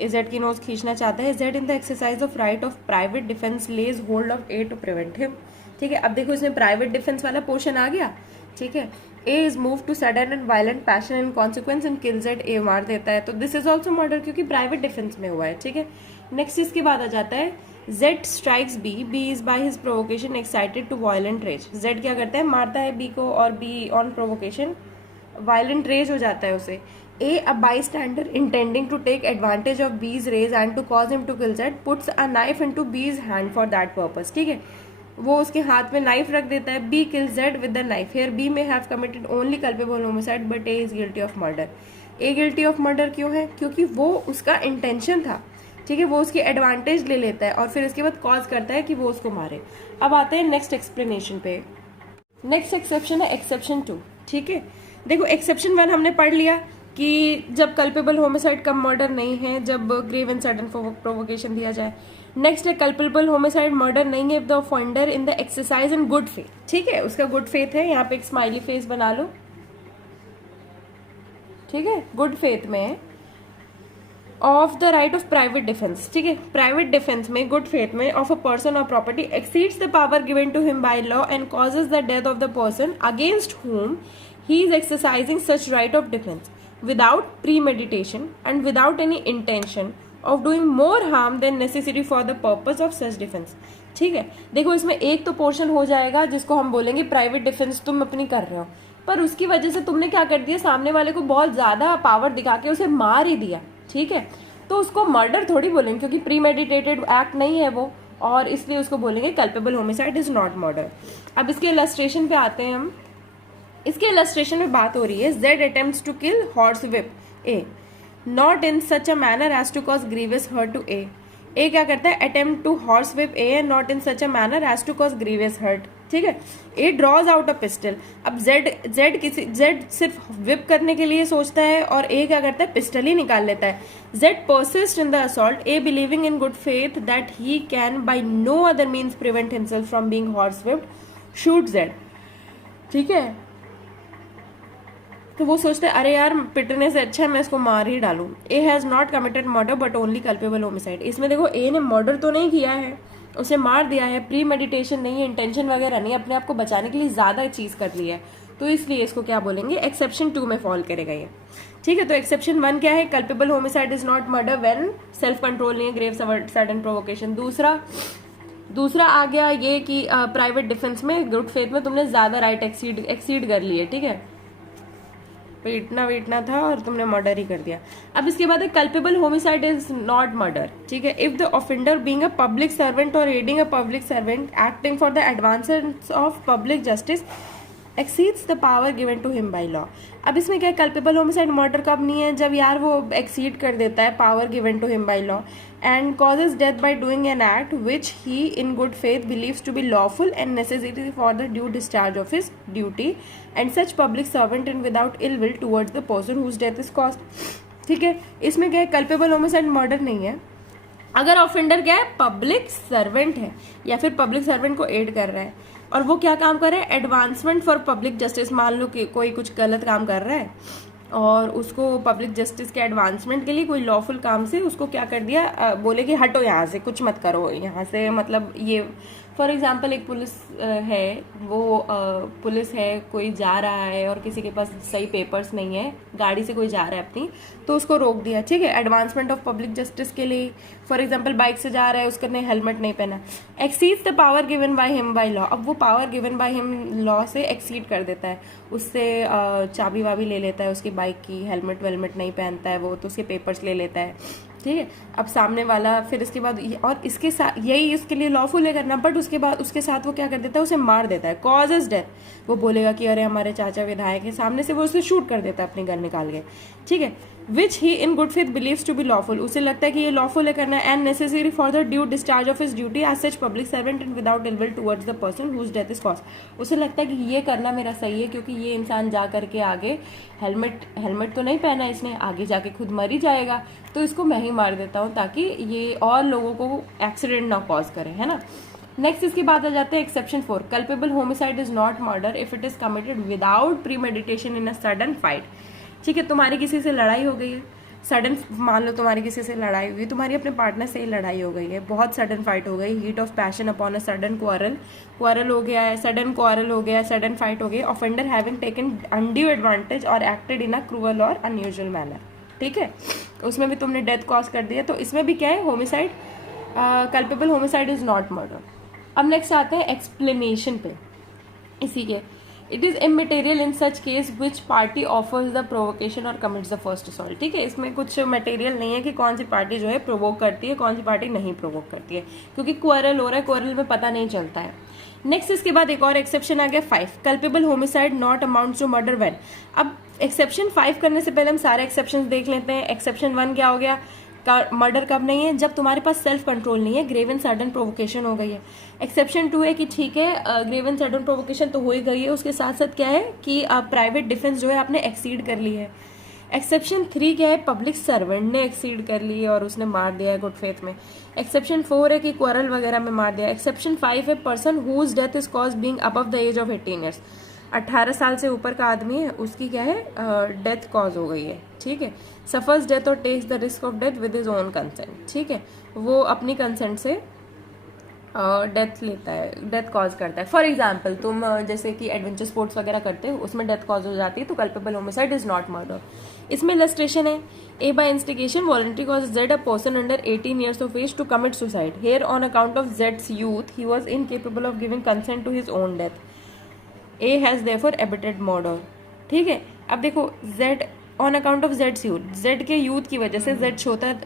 ए जेड की नोज खींचना चाहता है, Z in the exercise of right of private defence lays hold of A to prevent him. ठीक है, अब देखो इसमें प्राइवेट डिफेंस वाला पोर्शन आ गया। ठीक है, A is move to sudden and violent passion in consequence and kill Z, A मार देता है, तो दिस इज ऑल्सो मर्डर क्योंकि प्राइवेट डिफेंस में हुआ है। ठीक है, नेक्स्ट इसके बाद आ जाता है Z strikes B. B is by his provocation excited to violent rage. Z क्या करता है, मारता है B को और B on provocation violent rage हो जाता है उसे। A, a bystander intending to take advantage of B's rage and to cause him to kill Z, puts a knife into B's hand for that purpose. ठीक है, वो उसके हाथ में नाइफ रख देता है, B kills Z with the knife. Here B may have committed only culpable homicide but A is guilty of murder. A guilty of murder क्यों है, क्योंकि वो उसका इंटेंशन था। ठीक है, वो उसकी एडवांटेज ले लेता है और फिर उसके बाद कॉज करता है कि वो उसको मारे। अब आते हैं नेक्स्ट एक्सप्लेनेशन पे। नेक्स्ट एक्सेप्शन है एक्सेप्शन 2। ठीक है, देखो एक्सेप्शन 1 हमने पढ़ लिया कि जब कल्पेबल होमिसाइड का मर्डर नहीं है, जब ग्रेव एंड सडन प्रोवोकेशन दिया जाए। नेक्स्ट है कल्पेबल होमिसाइड मर्डर नहीं है the offender in the exercise in good faith. ठीक है, उसका गुड फेथ है, यहाँ पे एक स्माइली फेस बना लो। ठीक है, गुड फेथ में of the right of private defence. ठीक है, प्राइवेट डिफेंस में गुड फेथ में ऑफ अ पर्सन और property exceeds the power given to him by law and causes the death of the person against whom he is exercising such right of defense without premeditation and without any intention of doing more harm than necessary for the purpose of such defense. ठीक है, देखो इसमें एक तो portion हो जाएगा जिसको हम बोलेंगे प्राइवेट डिफेंस तुम अपनी कर रहे हो, पर उसकी वजह से तुमने क्या कर दिया, सामने वाले को बहुत ज़्यादा पावर दिखा के उसे मार ही दिया, ठीक है, तो उसको मर्डर थोड़ी बोलेंगे क्योंकि प्री मेडिटेटेड एक्ट नहीं है वो, और इसलिए उसको बोलेंगे culpable homicide is not murder. अब इसके इलस्ट्रेशन पे आते हैं हम। इसके इलस्ट्रेशन में बात हो रही है Z attempts to kill horse whip A not in such a manner as to cause grievous hurt to A. A क्या करता है, attempt to horse whip A not in such a manner as to cause grievous hurt, ठीक है। A draws out a pistol. अब Z सिर्फ whip करने के लिए सोचता है और ए क्या करता है, पिस्टल ही निकाल लेता है। Z persist in the assault, A believing in good faith that he can by no other means prevent himself from being horse whipped shoot Z, ठीक है। तो वो सोचते हैं अरे यार पिटने से अच्छा है मैं इसको मार ही डालूं। A has not committed murder but only culpable homicide. इसमें देखो ए ने मर्डर तो नहीं किया है, उसे मार दिया है, प्री मेडिटेशन नहीं है, इंटेंशन वगैरह नहीं, अपने आप को बचाने के लिए ज़्यादा चीज़ कर ली है, तो इसलिए इसको क्या बोलेंगे, एक्सेप्शन 2 में फॉल करेगा ये, ठीक है। तो एक्सेप्शन 1 क्या है, culpable homicide is not murder when self control नहीं है, ग्रेव सडन प्रोवोकेशन। दूसरा आ गया ये कि प्राइवेट डिफेंस में गुड फेथ में तुमने ज़्यादा राइट एक्सीड कर लिए, ठीक है, पीटना था और तुमने मर्डर ही कर दिया। अब इसके बाद culpable homicide is not murder, ठीक है, if the offender being a public servant और aiding a public servant acting for the advancement of public justice exceeds the power given to him by law. अब इसमें क्या है, culpable homicide murder कब नहीं है, जब यार वो एक्सीड कर देता है power given to him by law and causes death by doing an act which he in good faith believes to be lawful and necessary for the due discharge of his duty and such public servant and without ill will towards the person whose death is caused, ठीक है। इसमें क्या है, culpable homicide murder नहीं है अगर offender क्या है, पब्लिक सर्वेंट है या फिर पब्लिक सर्वेंट को एड कर रहा है और वो क्या काम कर रहा है, एडवांसमेंट फॉर पब्लिक जस्टिस। मान लो कि कोई कुछ गलत काम कर रहा है और उसको पब्लिक जस्टिस के एडवांसमेंट के लिए कोई लॉफुल काम से उसको क्या कर दिया, बोले कि हटो यहाँ से, कुछ मत करो यहाँ से, मतलब ये फॉर एग्जाम्पल एक पुलिस है, वो पुलिस है, कोई जा रहा है और किसी के पास सही पेपर्स नहीं है, गाड़ी से कोई जा रहा है अपनी, तो उसको रोक दिया, ठीक है, एडवांसमेंट ऑफ पब्लिक जस्टिस के लिए। फॉर एग्जाम्पल बाइक से जा रहा है, उसने हेलमेट नहीं पहना, exceeds the power given by him by law. अब वो power given by him law से एक्सीड कर देता है, उससे चाबी वाबी ले लेता है उसकी बाइक की, हेलमेट वेलमेट नहीं पहनता है वो तो उसके पेपर्स ले लेता है, ठीक है। अब सामने वाला फिर इसके बाद और इसके साथ यही इसके लिए लॉफुल है करना, बट उसके बाद उसके साथ वो क्या कर देता है, उसे मार देता है, कॉजेज डेथ। वो बोलेगा कि अरे हमारे चाचा विधायक है, सामने से वो उसे शूट कर देता है अपनी गन निकाल के, ठीक है। Which he in good faith believes to be lawful, उसे लगता है कि ये लॉफुल है करना, and necessary for the due discharge of his duty as such public servant and without ill will towards the person whose death is caused. उसे लगता है कि ये करना मेरा सही है क्योंकि ये इंसान जा करके आगे हेलमेट तो नहीं पहना इसने, आगे जाके खुद मर ही जाएगा, तो इसको मैं ही मार देता हूँ ताकि ये और लोगों को एक्सीडेंट ना कॉज करे, है ना। नेक्स्ट इसके बाद आ जाते हैं exception 4, culpable homicide is not murder if it is committed without pre meditation in a sudden fight, ठीक है। तुम्हारी किसी से लड़ाई हो गई है, सडन, मान लो तुम्हारी किसी से लड़ाई हुई, तुम्हारी अपने पार्टनर से ही लड़ाई हो गई है, बहुत सडन फाइट हो गई, heat of passion upon a sudden quarrel हो गया है, सडन क्वारल हो गया है, सडन फाइट हो गई, offender having taken undue advantage और एक्टेड इन अ क्रूअल और अनयूजुअल मैनर, ठीक है, उसमें भी तुमने डेथ कॉज कर दिया, तो इसमें भी क्या है, homicide, culpable homicide is not murder. अब नेक्स्ट आते हैं एक्सप्लेनेशन पे इसी के, it is immaterial in such case which party offers the provocation और कमिट्स द फर्स्ट असॉल्ट, ठीक है। इसमें कुछ मटेरियल नहीं है कि कौन सी पार्टी जो है प्रोवोक करती है, कौन सी पार्टी नहीं प्रोवोक करती है, क्योंकि क्वारल हो रहा है, क्वारल में पता नहीं चलता है। नेक्स्ट इसके बाद एक और एक्सेप्शन आ गया 5, culpable homicide not amounts to murder when. अब एक्सेप्शन 5 करने से पहले हम सारे एक्सेप्शन देख लेते हैं। एक्सेप्शन 1 क्या हो गया, मर्डर कब नहीं है, जब तुम्हारे पास सेल्फ कंट्रोल नहीं है, ग्रेव एंड सडन प्रोवोकेशन हो गई है। एक्सेप्शन 2 है कि ठीक है ग्रेव एंड सडन प्रोवोकेशन तो हो ही गई है, उसके साथ साथ क्या है कि प्राइवेट डिफेंस जो है आपने एक्सीड कर ली है। एक्सेप्शन 3 क्या है, पब्लिक सर्वेंट ने एक्सीड कर ली है और उसने मार दिया है गुड फेथ में। एक्सेप्शन 4 है कि क्वारल वगैरह में मार दिया। एक्सेप्शन 5 है person whose death is cause being above the age of 18 years, 18 साल से ऊपर का आदमी है, उसकी क्या है, डेथ कॉज हो गई है, ठीक है। सफर्स डेथ और takes the risk of death with his own consent, ठीक है, वो अपनी कंसेंट से डेथ लेता है, डेथ कॉज करता है। फॉर एग्जाम्पल तुम जैसे कि एडवेंचर स्पोर्ट्स वगैरह करते हो, उसमें डेथ कॉज हो जाती है, तो culpable homicide is not murder. इसमें इलस्ट्रेशन है, A by instigation voluntary cause Z a person under 18 years of age to commit suicide. Here on account of Z's youth he was incapable of giving consent to his own death. A has therefore abetted murder. ठीक है, अब देखो Z on account of Jades youth, Z के youth की वजह से Z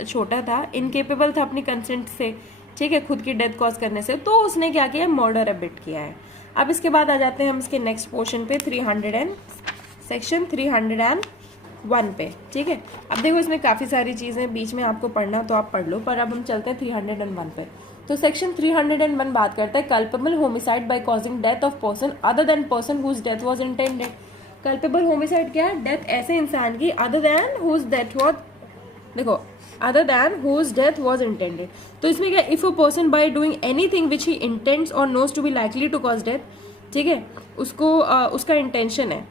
छोटा था, इनकेपेबल था अपनी कंसेंट से, ठीक है, खुद की डेथ कॉज करने से, तो उसने क्या किया, मर्डर एबिट किया है। अब इसके बाद आ जाते हैं हम इसके नेक्स्ट पोर्शन पे, सेक्शन 301 पे, ठीक है। अब देखो इसमें काफ़ी सारी चीज़ें बीच में आपको पढ़ना तो आप पढ़ लो, पर अब हम चलते हैं 301 पे। तो सेक्शन 301 बात करता है culpable homicide by causing death of person other than person whose death was intended. Culpable homicide क्या है, डेथ ऐसे इंसान की other than whose death was, देखो other than whose death was intended. तो इसमें क्या, if a person by doing anything which he intends और knows to be likely to cause death, ठीक है, उसको उसका इंटेंशन है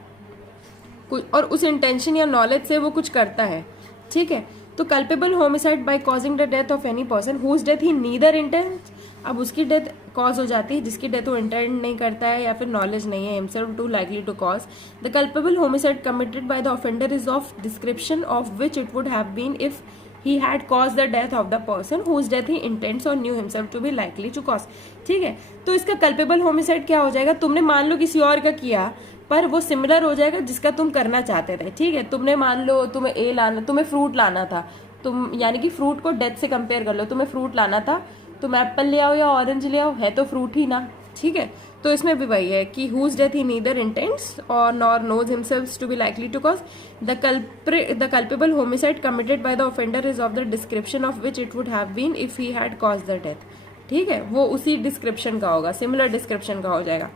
और उस इंटेंशन या नॉलेज से वो कुछ करता है, ठीक है, तो culpable homicide by causing the death of any person whose death he neither intends, अब उसकी डेथ कॉज हो जाती है जिसकी डेथ वो इंटेंड नहीं करता है या फिर नॉलेज नहीं है himself to likely to cause. The culpable homicide committed by the offender is of description of which it would have been if he had caused the death of the person whose death he intends or knew himself to be likely to cause, ठीक है। तो इसका culpable homicide क्या हो जाएगा, तुमने मान लो किसी और का किया पर वो सिमिलर हो जाएगा जिसका तुम करना चाहते थे, ठीक है। तुमने मान लो तुम्हें फ्रूट लाना था, तुम यानी कि फ्रूट को डेथ से कंपेयर कर लो, तुम्हें फ्रूट लाना था, तुम एप्पल ले आओ या ऑरेंज ले आओ, है तो फ्रूट ही ना, ठीक है। तो इसमें भी वही है कि whose death he neither intends और nor knows himself to be likely to cause. The culpable homicide committed by the offender is of the description of which it would have been if he had cause the death, ठीक है, वो उसी description का होगा, similar description का हो जाएगा।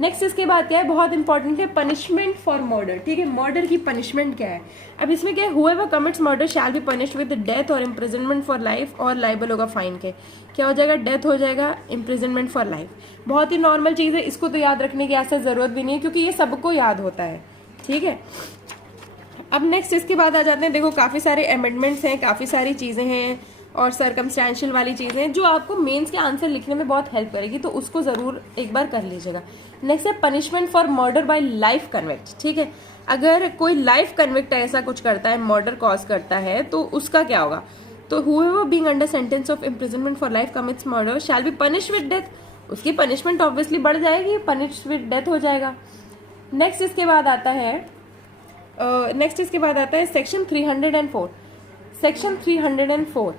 Next इसके बाद क्या है, बहुत इंपॉर्टेंट है, पनिशमेंट फॉर मर्डर, ठीक है, मर्डर की पनिशमेंट क्या है। अब इसमें क्या है, whoever commits murder shall be punished with death और इम्प्रिजनमेंट फॉर लाइफ और लाइबल होगा फाइन के, क्या हो जाएगा, डेथ हो जाएगा, इम्प्रिजनमेंट फॉर लाइफ। बहुत ही नॉर्मल चीज़ है, इसको तो याद रखने की ऐसा ज़रूरत भी नहीं है क्योंकि ये सबको याद होता है, ठीक है। अब नेक्स्ट इसके बाद आ जाते हैं, देखो काफ़ी सारे अमेंडमेंट्स हैं, काफ़ी सारी चीज़ें हैं और सर्कमस्टेंशियल वाली चीज़ें जो आपको मेंस के आंसर लिखने में बहुत हेल्प करेगी, तो उसको ज़रूर एक बार कर लीजिएगा। नेक्स्ट है punishment for murder bye life convict, ठीक है, अगर कोई लाइफ कन्विक्ट ऐसा कुछ करता है, मर्डर कॉज करता है, तो उसका क्या होगा, तो whoever being under sentence of imprisonment for life commits murder shall be punished with death, उसकी पनिशमेंट ऑब्वियसली बढ़ जाएगी, पनिश विद डेथ हो जाएगा। नेक्स्ट इसके बाद आता है सेक्शन 304, सेक्शन 304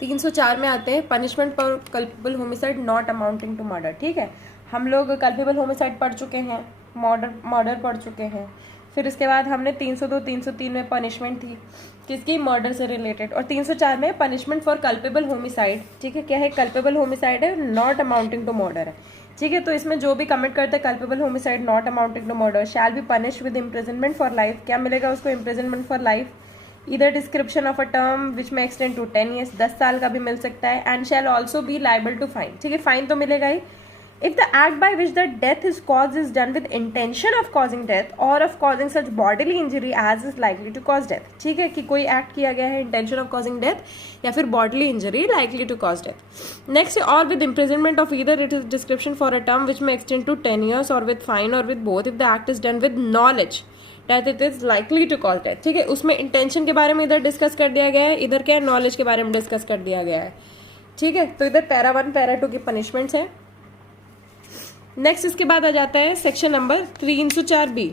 304 में आते हैं punishment for culpable homicide not amounting to murder, ठीक है। हम लोग कल्पेबल होमिसाइड पढ़ चुके हैं, मर्डर पढ़ चुके हैं, फिर इसके बाद हमने 302 303 में पनिशमेंट थी किसकी, मर्डर से रिलेटेड, और 304 में पनिशमेंट फॉर कल्पेबल होमिसाइड, ठीक है, क्या है, कल्पेबल होमिसाइड है, नॉट अमाउंटिंग टू मर्डर है, ठीक है। तो इसमें जो भी कमिट करते हैं culpable homicide not amounting to murder shall be punished with imprisonment for life, क्या मिलेगा उसको, imprisonment for life, either description of a term which may extend to 10 years, 10 साल का भी मिल सकता है, and shall also be liable to fine, ठीक है, फाइन तो मिलेगा ही। If the act by which the death is caused is done with intention of causing death or of causing such bodily injury as is likely to cause death, ठीक है, कि कोई act किया गया है intention of causing death या फिर bodily injury likely to cause death. Next, or with imprisonment of either it is description for a term which may extend to 10 years or with fine or with both if the act is done with knowledge that it is likely to cause death, ठीक है, उसमें intention के बारे में इधर discuss कर दिया गया है, इधर क्या है, नॉलेज के बारे में डिस्कस कर दिया गया है, ठीक है। तो इधर पैरा 1 पैरा 2 की पनिशमेंट्स हैं। नेक्स्ट इसके बाद आ जाता है सेक्शन नंबर 304B,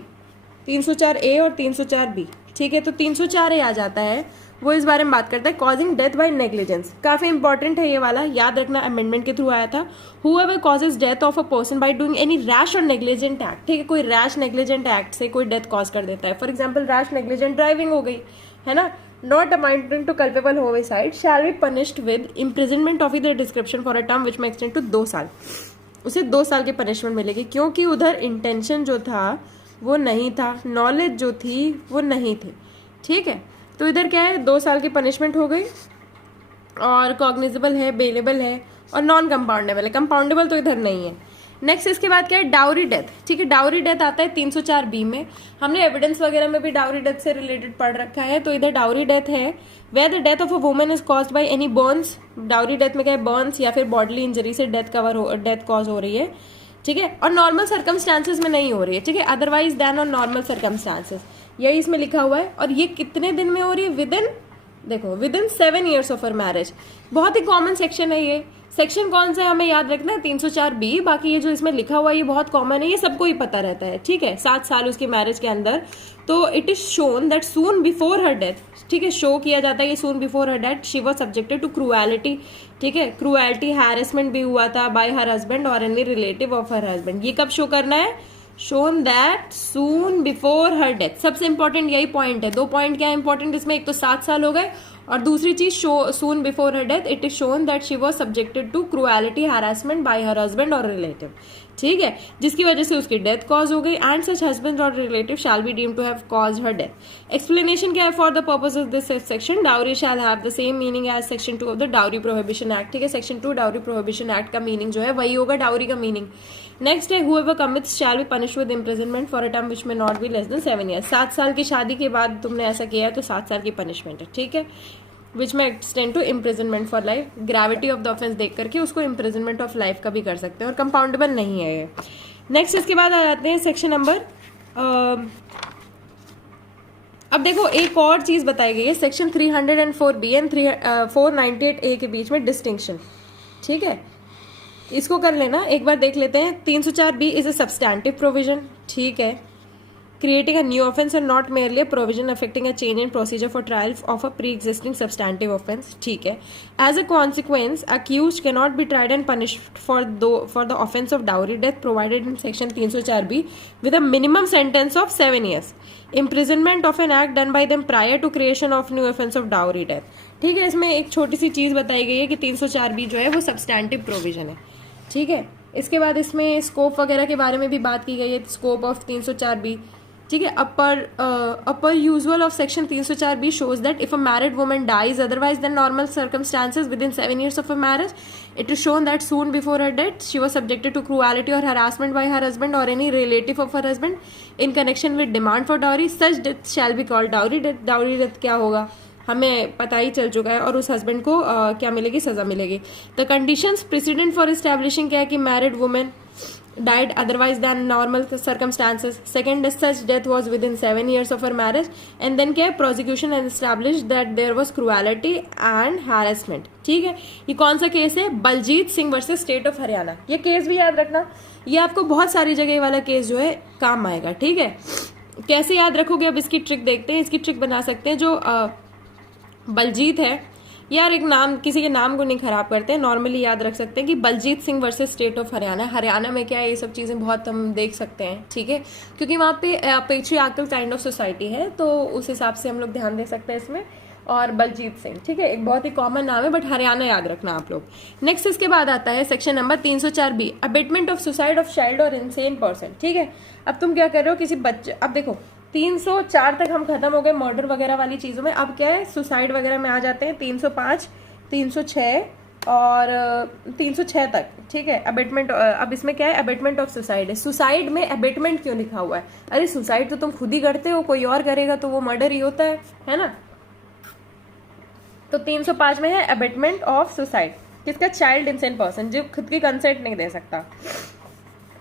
304A और 304B, ठीक है। तो 304A आ जाता है, वो इस बारे में बात करता है कॉजिंग डेथ बाय नेग्लिजेंस, काफ़ी इंपॉर्टेंट है ये वाला, याद रखना, अमेंडमेंट के थ्रू आया था। Whoever causes death of a person by doing any rash और नेग्लिजेंट एक्ट, ठीक है, कोई रैश नेग्लिजेंट एक्ट से कोई डेथ कॉज कर देता है, for example rash negligent driving हो गई, है ना, not amounting to culpable homicide shall be punished with imprisonment of either description for a term which may extend to 2 साल, उसे 2 साल की पनिशमेंट मिलेगी क्योंकि उधर इंटेंशन जो था वो नहीं था, नॉलेज जो थी वो नहीं थी, ठीक है। तो इधर क्या है, 2 साल की पनिशमेंट हो गई और कॉग्निजेबल है, बेलेबल है और नॉन कंपाउंडेबल है, कंपाउंडेबल तो इधर नहीं है। नेक्स्ट इसके बाद क्या है, डाउरी डेथ। ठीक है, डाउरी डेथ आता है 304B में। हमने एविडेंस वगैरह में भी डाउरी डेथ से रिलेटेड पढ़ रखा है, तो इधर डाउरी डेथ है where the death of a woman is caused by any burns. Dowry death में क्या है, बर्न्स या फिर बॉडली इंजरी से डेथ कॉज हो रही है। ठीक है, और नॉर्मल सर्कमस्टांसेस में नहीं हो रही है। ठीक है, otherwise than on normal circumstances, यही इसमें लिखा हुआ है। और ये कितने दिन में हो रही है, with in 7 years of her marriage. बहुत ही कॉमन सेक्शन है ये। सेक्शन कौन सा है हमें याद रखना है, 304B। बाकी ये जो इसमें लिखा हुआ है ये बहुत कॉमन है, ये सबको ही पता रहता है। ठीक है, 7 साल उसकी मैरिज के अंदर। तो it is shown that soon before her death, ठीक है, शो किया जाता है कि soon before her death she was subjected to cruelty. ठीक है, क्रूएलिटी हैरेसमेंट भी हुआ था बाय हर हस्बैंड और any relative of her husband. ये कब शो करना है, shown that soon before her death. सबसे इंपॉर्टेंट यही पॉइंट है। 2 पॉइंट क्या इंपॉर्टेंट इसमें, एक तो 7 साल हो गए, और दूसरी चीज soon before her death it is shown that she was subjected to cruelty harassment by her husband और रिलेटिव। ठीक है, जिसकी वजह से उसकी डेथ कॉज हो गई, एंड सच हस्बैंड और relative shall be deemed to have cause her death. Explanation क्या है, for the purpose of this section dowry shall have the same meaning as section 2 of the dowry prohibition act. ठीक है, section 2 dowry prohibition act का meaning जो है वही होगा dowry का मीनिंग। नेक्स्ट है whoever commits shall be punished with imprisonment for a term which may not be less than 7 years। 7 साल की शादी के बाद तुमने ऐसा किया है तो 7 साल की पनिशमेंट है। ठीक है, which may extend to imprisonment for life. Gravity of the offence देख करके उसको इम्प्रिजनमेंट ऑफ लाइफ का भी कर सकते हैं, और कंपाउंडेबल नहीं है ये। नेक्स्ट इसके बाद आ जाते हैं सेक्शन नंबर, अब देखो एक और चीज बताई गई है सेक्शन 304B एंड 498A के बीच में डिस्टिंक्शन। ठीक है, इसको कर लेना, एक बार देख लेते हैं। 304B is a substantive provision. ठीक है, creating a new offense and not merely a provision affecting a change in procedure for trial of a pre-existing substantive offense। ठीक है, as a consequence accused cannot be tried and punished for the offense of dowry death provided in section 304B with a minimum sentence of 7 years imprisonment of an act done by them prior to creation of new offense of dowry death। ठीक है, इसमें एक छोटी सी चीज बताई गई है कि 304B जो है वो सब्सटैंटिव प्रोविजन है। ठीक है, इसके बाद इसमें स्कोप वगैरह के बारे में भी बात की गई है, स्कोप ऑफ 304B। ठीक है, a perusal of section 304B shows that if a married woman dies otherwise than normal circumstances within 7 years of a marriage, it is shown that soon before her death she was subjected to cruelty or harassment by her husband or any relative of her husband in connection with demand for dowry। Such death shall be called dowry death। dowry death क्या होगा हमें पता ही चल चुका है, और उस husband को क्या मिलेगी, सजा मिलेगी। The conditions president for establishing क्या है कि married women died otherwise than normal circumstances। Second, such death was within 7 years of her marriage। and then क्या है, prosecution and established that there was cruelty and harassment। ठीक है, ये कौन सा केस है, Baljit Singh versus state of Haryana. ये case भी याद रखना, ये आपको बहुत सारी जगह वाला केस जो है काम आएगा। ठीक है, कैसे याद रखोगे, अब इसकी ट्रिक देखते हैं। इसकी ट्रिक बना सकते हैं, जो बलजीत है, यार एक नाम, किसी के नाम को नहीं खराब करते हैं, नॉर्मली याद रख सकते हैं कि Baljit Singh versus state of Haryana. Haryana में क्या है, ये सब चीज़ें बहुत हम देख सकते हैं। ठीक है, क्योंकि वहाँ पे पेट्रियार्कल काइंड ऑफ सोसाइटी है, तो उस हिसाब से हम लोग ध्यान दे सकते हैं इसमें। और बलजीत सिंह, ठीक है, एक बहुत ही कॉमन नाम है, बट हरियाणा याद रखना आप लोग। नेक्स्ट इसके बाद आता है section number 304B, abetment of suicide of child और इनसेन पर्सन। ठीक है, अब तुम क्या कर रहे हो, किसी बच्चे, अब देखो 304 तक हम खत्म हो गए मर्डर वगैरह वाली चीज़ों में। अब क्या है, सुसाइड वगैरह में आ जाते हैं 305, 306 और 306 तक। ठीक है, अबेटमेंट, अब इसमें क्या है, अबेटमेंट ऑफ सुसाइड है। सुसाइड में अबेटमेंट क्यों लिखा हुआ है, अरे सुसाइड तो तुम खुद ही करते हो, कोई और करेगा तो वो मर्डर ही होता है ना। तो 305 में है अबेटमेंट ऑफ सुसाइड, किसका, चाइल्ड इंसेन पर्सन, जो खुद की कंसेंट नहीं दे सकता।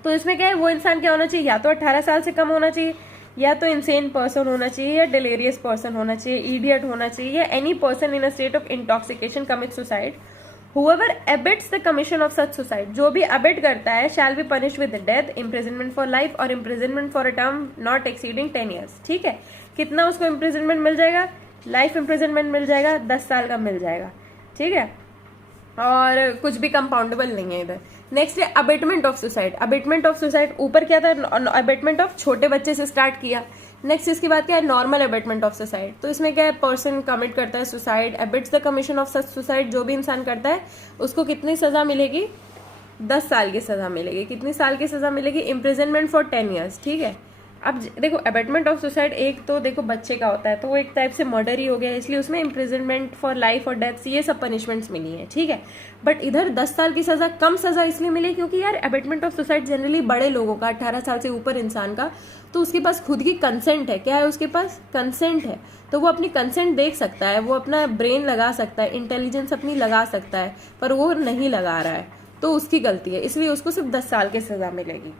तो इसमें क्या है, वो इंसान क्या होना चाहिए, या तो 18 साल से कम होना चाहिए, या तो इंसेन पर्सन होना चाहिए, या डिलेरियस पर्सन होना चाहिए, इडियट होना चाहिए, या any person in a state of intoxication commit suicide. Whoever abets the commission of such suicide, जो भी अबेट करता है, shall be punish with death, imprisonment for life और imprisonment for a term not exceeding 10 years। ठीक है, कितना उसको imprisonment मिल जाएगा, लाइफ इम्प्रिजनमेंट मिल जाएगा, 10 साल का मिल जाएगा। ठीक है, और कुछ भी कंपाउंडेबल नहीं है इधर। नेक्स्ट है abetment of suicide. Abetment of suicide ऊपर क्या था, अबेटमेंट ऑफ छोटे बच्चे से स्टार्ट किया। नेक्स्ट इसके बाद क्या है, नॉर्मल अबेटमेंट ऑफ सुसाइड। तो इसमें क्या है, पर्सन कमिट करता है suicide, abets the commission of such suicide, जो भी इंसान करता है उसको कितनी सजा मिलेगी, 10 साल की सजा मिलेगी। कितनी साल की सजा मिलेगी, इम्प्रिजनमेंट फॉर 10 years। ठीक है, अब देखो अबेटमेंट ऑफ सुसाइड एक तो देखो बच्चे का होता है तो वो एक टाइप से मर्डर ही हो गया, इसलिए उसमें इम्प्रिजनमेंट फॉर लाइफ और डेथ ये सब पनिशमेंट्स मिली है, ठीक है। बट इधर 10 साल की सजा कम सजा इसलिए मिली क्योंकि यार अबेटमेंट ऑफ सुसाइड जनरली बड़े लोगों का, 18 साल से ऊपर इंसान का, तो उसके पास खुद की कंसेंट है। क्या है उसके पास? कंसेंट है, तो वो अपनी कंसेंट देख सकता है, वो अपना ब्रेन लगा सकता है, इंटेलिजेंस अपनी लगा सकता है, पर वो नहीं लगा रहा है, तो उसकी गलती है, इसलिए उसको सिर्फ 10 साल की सजा मिलेगी।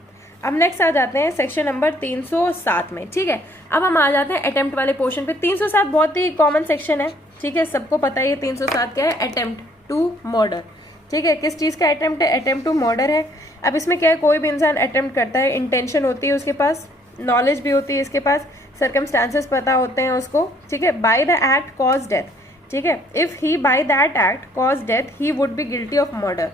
अब नेक्स्ट आ जाते हैं सेक्शन नंबर 307 में, ठीक है। अब हम आ जाते हैं अटेम्प्ट वाले पोर्शन पे। 307 बहुत ही कॉमन सेक्शन है, ठीक है, सबको पता है ये 307 क्या है, अटेम्प्ट टू मर्डर, ठीक है। किस चीज़ का अटेम्प्ट है? अटेम्प्ट टू मर्डर है। अब इसमें क्या है, कोई भी इंसान अटेम्प्ट करता है, इंटेंशन होती है उसके पास, नॉलेज भी होती है इसके पास, सर्कमस्टांसेस पता होते हैं उसको, ठीक है। By the act cause death, ठीक है, if he by that act cause death he would be guilty of murder,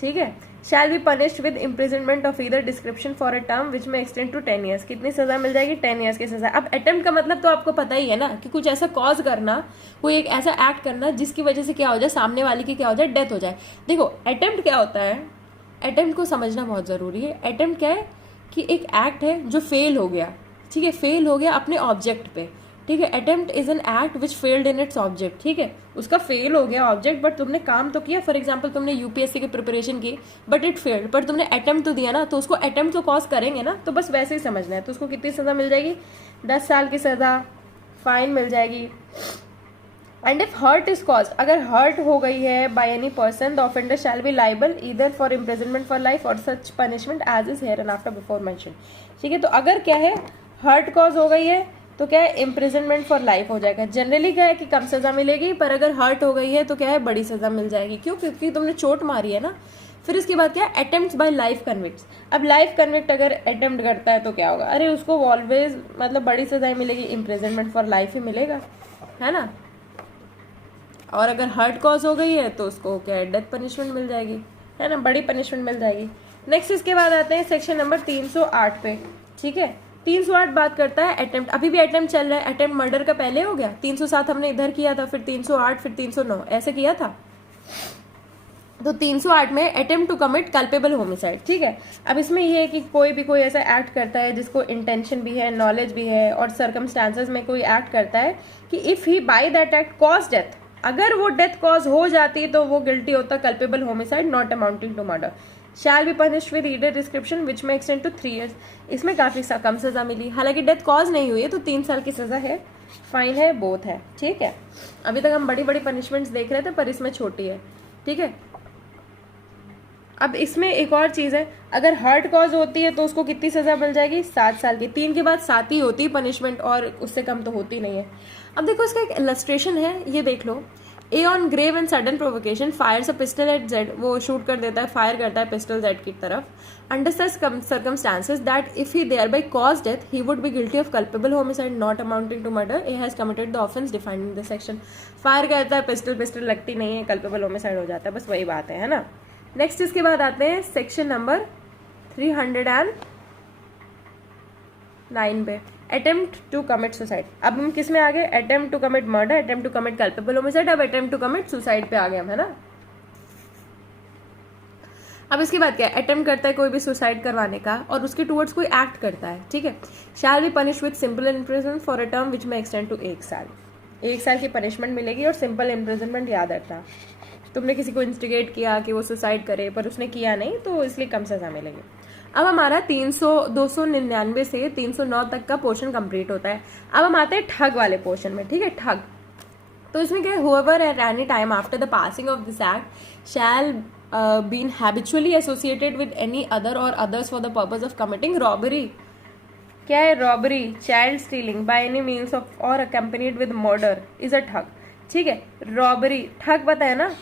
ठीक है। Shall be punished with imprisonment of either description for a term which may extend to 10 years. कितनी सजा मिल जाएगी? 10 years की सजा। अब अटेम्प्ट का मतलब तो आपको पता ही है ना, कि कुछ ऐसा कॉज करना, कोई एक ऐसा एक्ट करना जिसकी वजह से क्या हो जाए, सामने वाले की क्या हो जाए, डेथ हो जाए। देखो अटेम्प्ट क्या होता है, अटेम्प्ट को समझना बहुत ज़रूरी है। अटेम्प्ट क्या है कि एक एक्ट है जो फेल हो गया, ठीक है, फेल हो गया अपने ऑब्जेक्ट पे, ठीक है। Attempt is an act which failed in its object, ठीक है, उसका फेल हो गया ऑब्जेक्ट, बट तुमने काम तो किया। फॉर एग्जाम्पल तुमने यूपीएससी की प्रिपरेशन की बट इट फेल्ड, बट तुमने अटेम्प्ट तो दिया ना, तो उसको अटेम्प्ट तो कॉज करेंगे ना, तो बस वैसे ही समझना है। तो उसको कितनी सजा मिल जाएगी? 10 साल की सजा, फाइन मिल जाएगी। And if hurt is cause, अगर हर्ट हो गई है by any person, the offender shall be liable either for imprisonment for life और such punishment as is here and after before mention, ठीक है। तो अगर क्या है, हर्ट कॉज हो गई है तो क्या है, इम्प्रिजनमेंट फॉर लाइफ हो जाएगा। जनरली क्या है कि कम सजा मिलेगी, पर अगर हर्ट हो गई है तो क्या है, बड़ी सजा मिल जाएगी। क्यों? क्योंकि तुमने चोट मारी है ना। फिर इसके बाद क्या है, अटेम्प्ट बाय लाइफ कन्विक्ट्स। अब लाइफ कन्विक्ट अगर अटेम्प्ट करता है तो क्या होगा, अरे उसको ऑलवेज मतलब बड़ी सजाएं मिलेगी, इम्प्रिजनमेंट फॉर लाइफ ही मिलेगा, है ना। और अगर हर्ट कॉज हो गई है तो उसको क्या है, डेथ पनिशमेंट मिल जाएगी, है ना, बड़ी पनिशमेंट मिल जाएगी। नेक्स्ट इसके बाद आते हैं सेक्शन नंबर 308 पे, ठीक है। 308 बात करता है अटेम्प्ट, अभी भी अटेम्प्ट चल रहा है। अटेम्प्ट मर्डर का पहले हो गया, 307 हमने इधर किया था, फिर 308, फिर 309 ऐसे किया था। तो 308 में attempt to commit culpable homicide, ठीक है। अब इसमें ये है कि कोई ऐसा एक्ट करता है जिसको इंटेंशन भी है, नॉलेज भी है, और सर्कमस्टांसेस में कोई एक्ट करता है कि if he by that act cause death, अगर वो डेथ कॉज हो जाती है तो वो गिल्टी होता culpable homicide not amounting to murder. Shall be punished with either description which may extend to 3 years. इसमें काफी कम सजा मिली, हालांकि डेथ कॉज नहीं हुई है तो 3 साल की सजा है, फाइन है, बोथ है, ठीक है। अभी तक हम बड़ी बड़ी पनिशमेंट्स देख रहे थे, पर इसमें छोटी है, ठीक है। अब इसमें एक और चीज है, अगर हर्ट कॉज होती है तो उसको कितनी सजा मिल जाएगी? 7 साल की। 3 के बाद 7 ही होती है पनिशमेंट, और उससे कम तो होती नहीं है। अब देखो इसका एक इलस्ट्रेशन है, ये देख लो। A on grave and sudden provocation fires a pistol at Z, वो शूट कर देता है, फायर करता है पिस्टल जेड की तरफ, under such circumstances that if he thereby cause death he would be guilty of culpable homicide not amounting to murder, A has committed the offence defined in the section. Fire करता है, pistol लगती नहीं है, culpable homicide हो जाता है, बस वही बात है ना। नेक्स्ट इसके बाद आते हैं सेक्शन नंबर 309 पे, अटेम्प्ट टू कमिट सुसाइड। अब हम किस में आ गए? Attempt to commit murder, attempt to commit culpable homicide, अब अटेम्प्ट टू कमिट सुसाइड पे आ गए हम, है ना। अब इसके बाद क्या है, अटेम्प्ट करता है कोई भी सुसाइड करवाने का और उसके टुवर्ड्स कोई एक्ट करता है, ठीक है। Shall be punished with simple imprisonment for a term which may extend to 1 साल। 1 साल की पनिशमेंट मिलेगी, और सिंपल इम्प्रिजनमेंट याद रखना, तुमने किसी को इंस्टिगेट किया कि वो सुसाइड करे पर उसने किया नहीं, तो इसलिए कम सजा मिलेगी। अब हमारा 299 से 309 तक का पोर्शन कंप्लीट होता है। अब हम आते हैं ठग वाले पोर्शन में, ठीक है। ठग, तो इसमें क्या है, whoever at any time after the passing of this act shall been habitually associated with any other or others for the purpose of committing robbery, क्या है, robbery, child stealing by any means of और accompanied with murder is a ठग, ठीक है। Robbery, ठग पता है ना,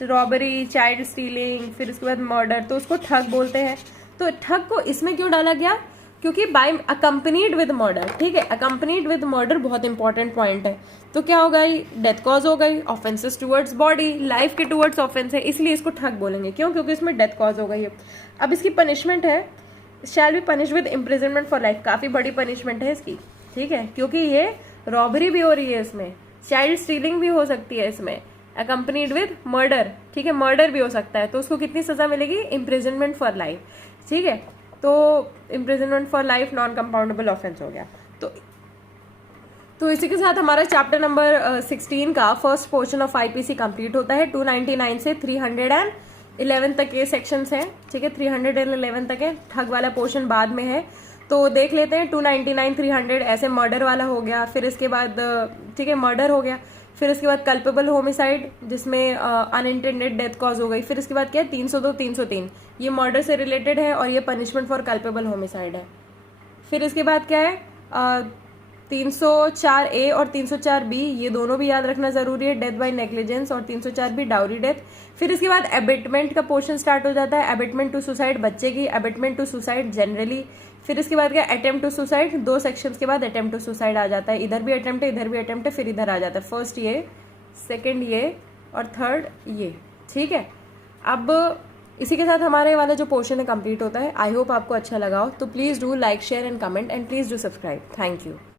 रॉबरी, चाइल्ड स्टीलिंग, फिर उसके बाद मर्डर, तो उसको ठग बोलते हैं। तो ठग को इसमें क्यों डाला गया? क्योंकि बाय अकम्पनीड विद मर्डर, ठीक है। अकम्पनीड विद मर्डर बहुत इंपॉर्टेंट पॉइंट है। तो क्या हो गई, डेथ कॉज हो गई, ऑफेंसेस टुवर्ड्स बॉडी, लाइफ के टुवर्ड्स ऑफेंस है, इसलिए इसको ठग बोलेंगे। क्यों? क्योंकि इसमें डेथ कॉज हो गई है। अब इसकी पनिशमेंट है, shall be punish with imprisonment for life, काफी बड़ी पनिशमेंट है इसकी, ठीक है, क्योंकि ये रॉबरी भी हो रही है इसमें, चाइल्ड स्टीलिंग भी हो सकती है इसमें, अकम्पनीड विद मर्डर, ठीक है, मर्डर भी हो सकता है। तो उसको कितनी सजा मिलेगी? इम्प्रिजनमेंट फॉर लाइफ, ठीक है। तो imprisonment for life non compoundable offence हो गया। तो इसी के साथ हमारा चैप्टर नंबर 16 का first portion of IPC complete होता है। 299 से 311 तक ये सेक्शंस हैं, ठीक है, 311 तक है। ठग वाला पोर्शन बाद में है, तो देख लेते हैं। 299 300 ऐसे मर्डर वाला हो गया, फिर इसके बाद ठीक है मर्डर हो गया, फिर इसके बाद कल्पेबल होमिसाइड जिसमें अनइंटेंडेड डेथ कॉज हो गई, फिर इसके बाद क्या है 302 303 ये मर्डर से रिलेटेड है और ये पनिशमेंट फॉर कल्पेबल होमिसाइड है। फिर इसके बाद क्या है 304A और 304B ये दोनों भी याद रखना जरूरी है, डेथ बाय नेग्लिजेंस, और 304B डाउरी डेथ। फिर इसके बाद एबेटमेंट का पोर्शन स्टार्ट हो जाता है, एबेटमेंट टू सुसाइड बच्चे की, एबेटमेंट टू सुसाइड जनरली। फिर इसके बाद क्या अटेम्प्ट टू सुसाइड, 2 सेक्शंस के बाद अटेम्प्ट टू सुसाइड आ जाता है, इधर भी अटेम्प्ट है इधर भी अटेम्प्ट है, फिर इधर आ जाता है फर्स्ट ये, सेकेंड ये और थर्ड ये, ठीक है। अब इसी के साथ हमारे वाला जो पोर्शन है कंप्लीट होता है। आई होप आपको अच्छा लगा हो, तो please do like share and comment and please do subscribe. Thank you.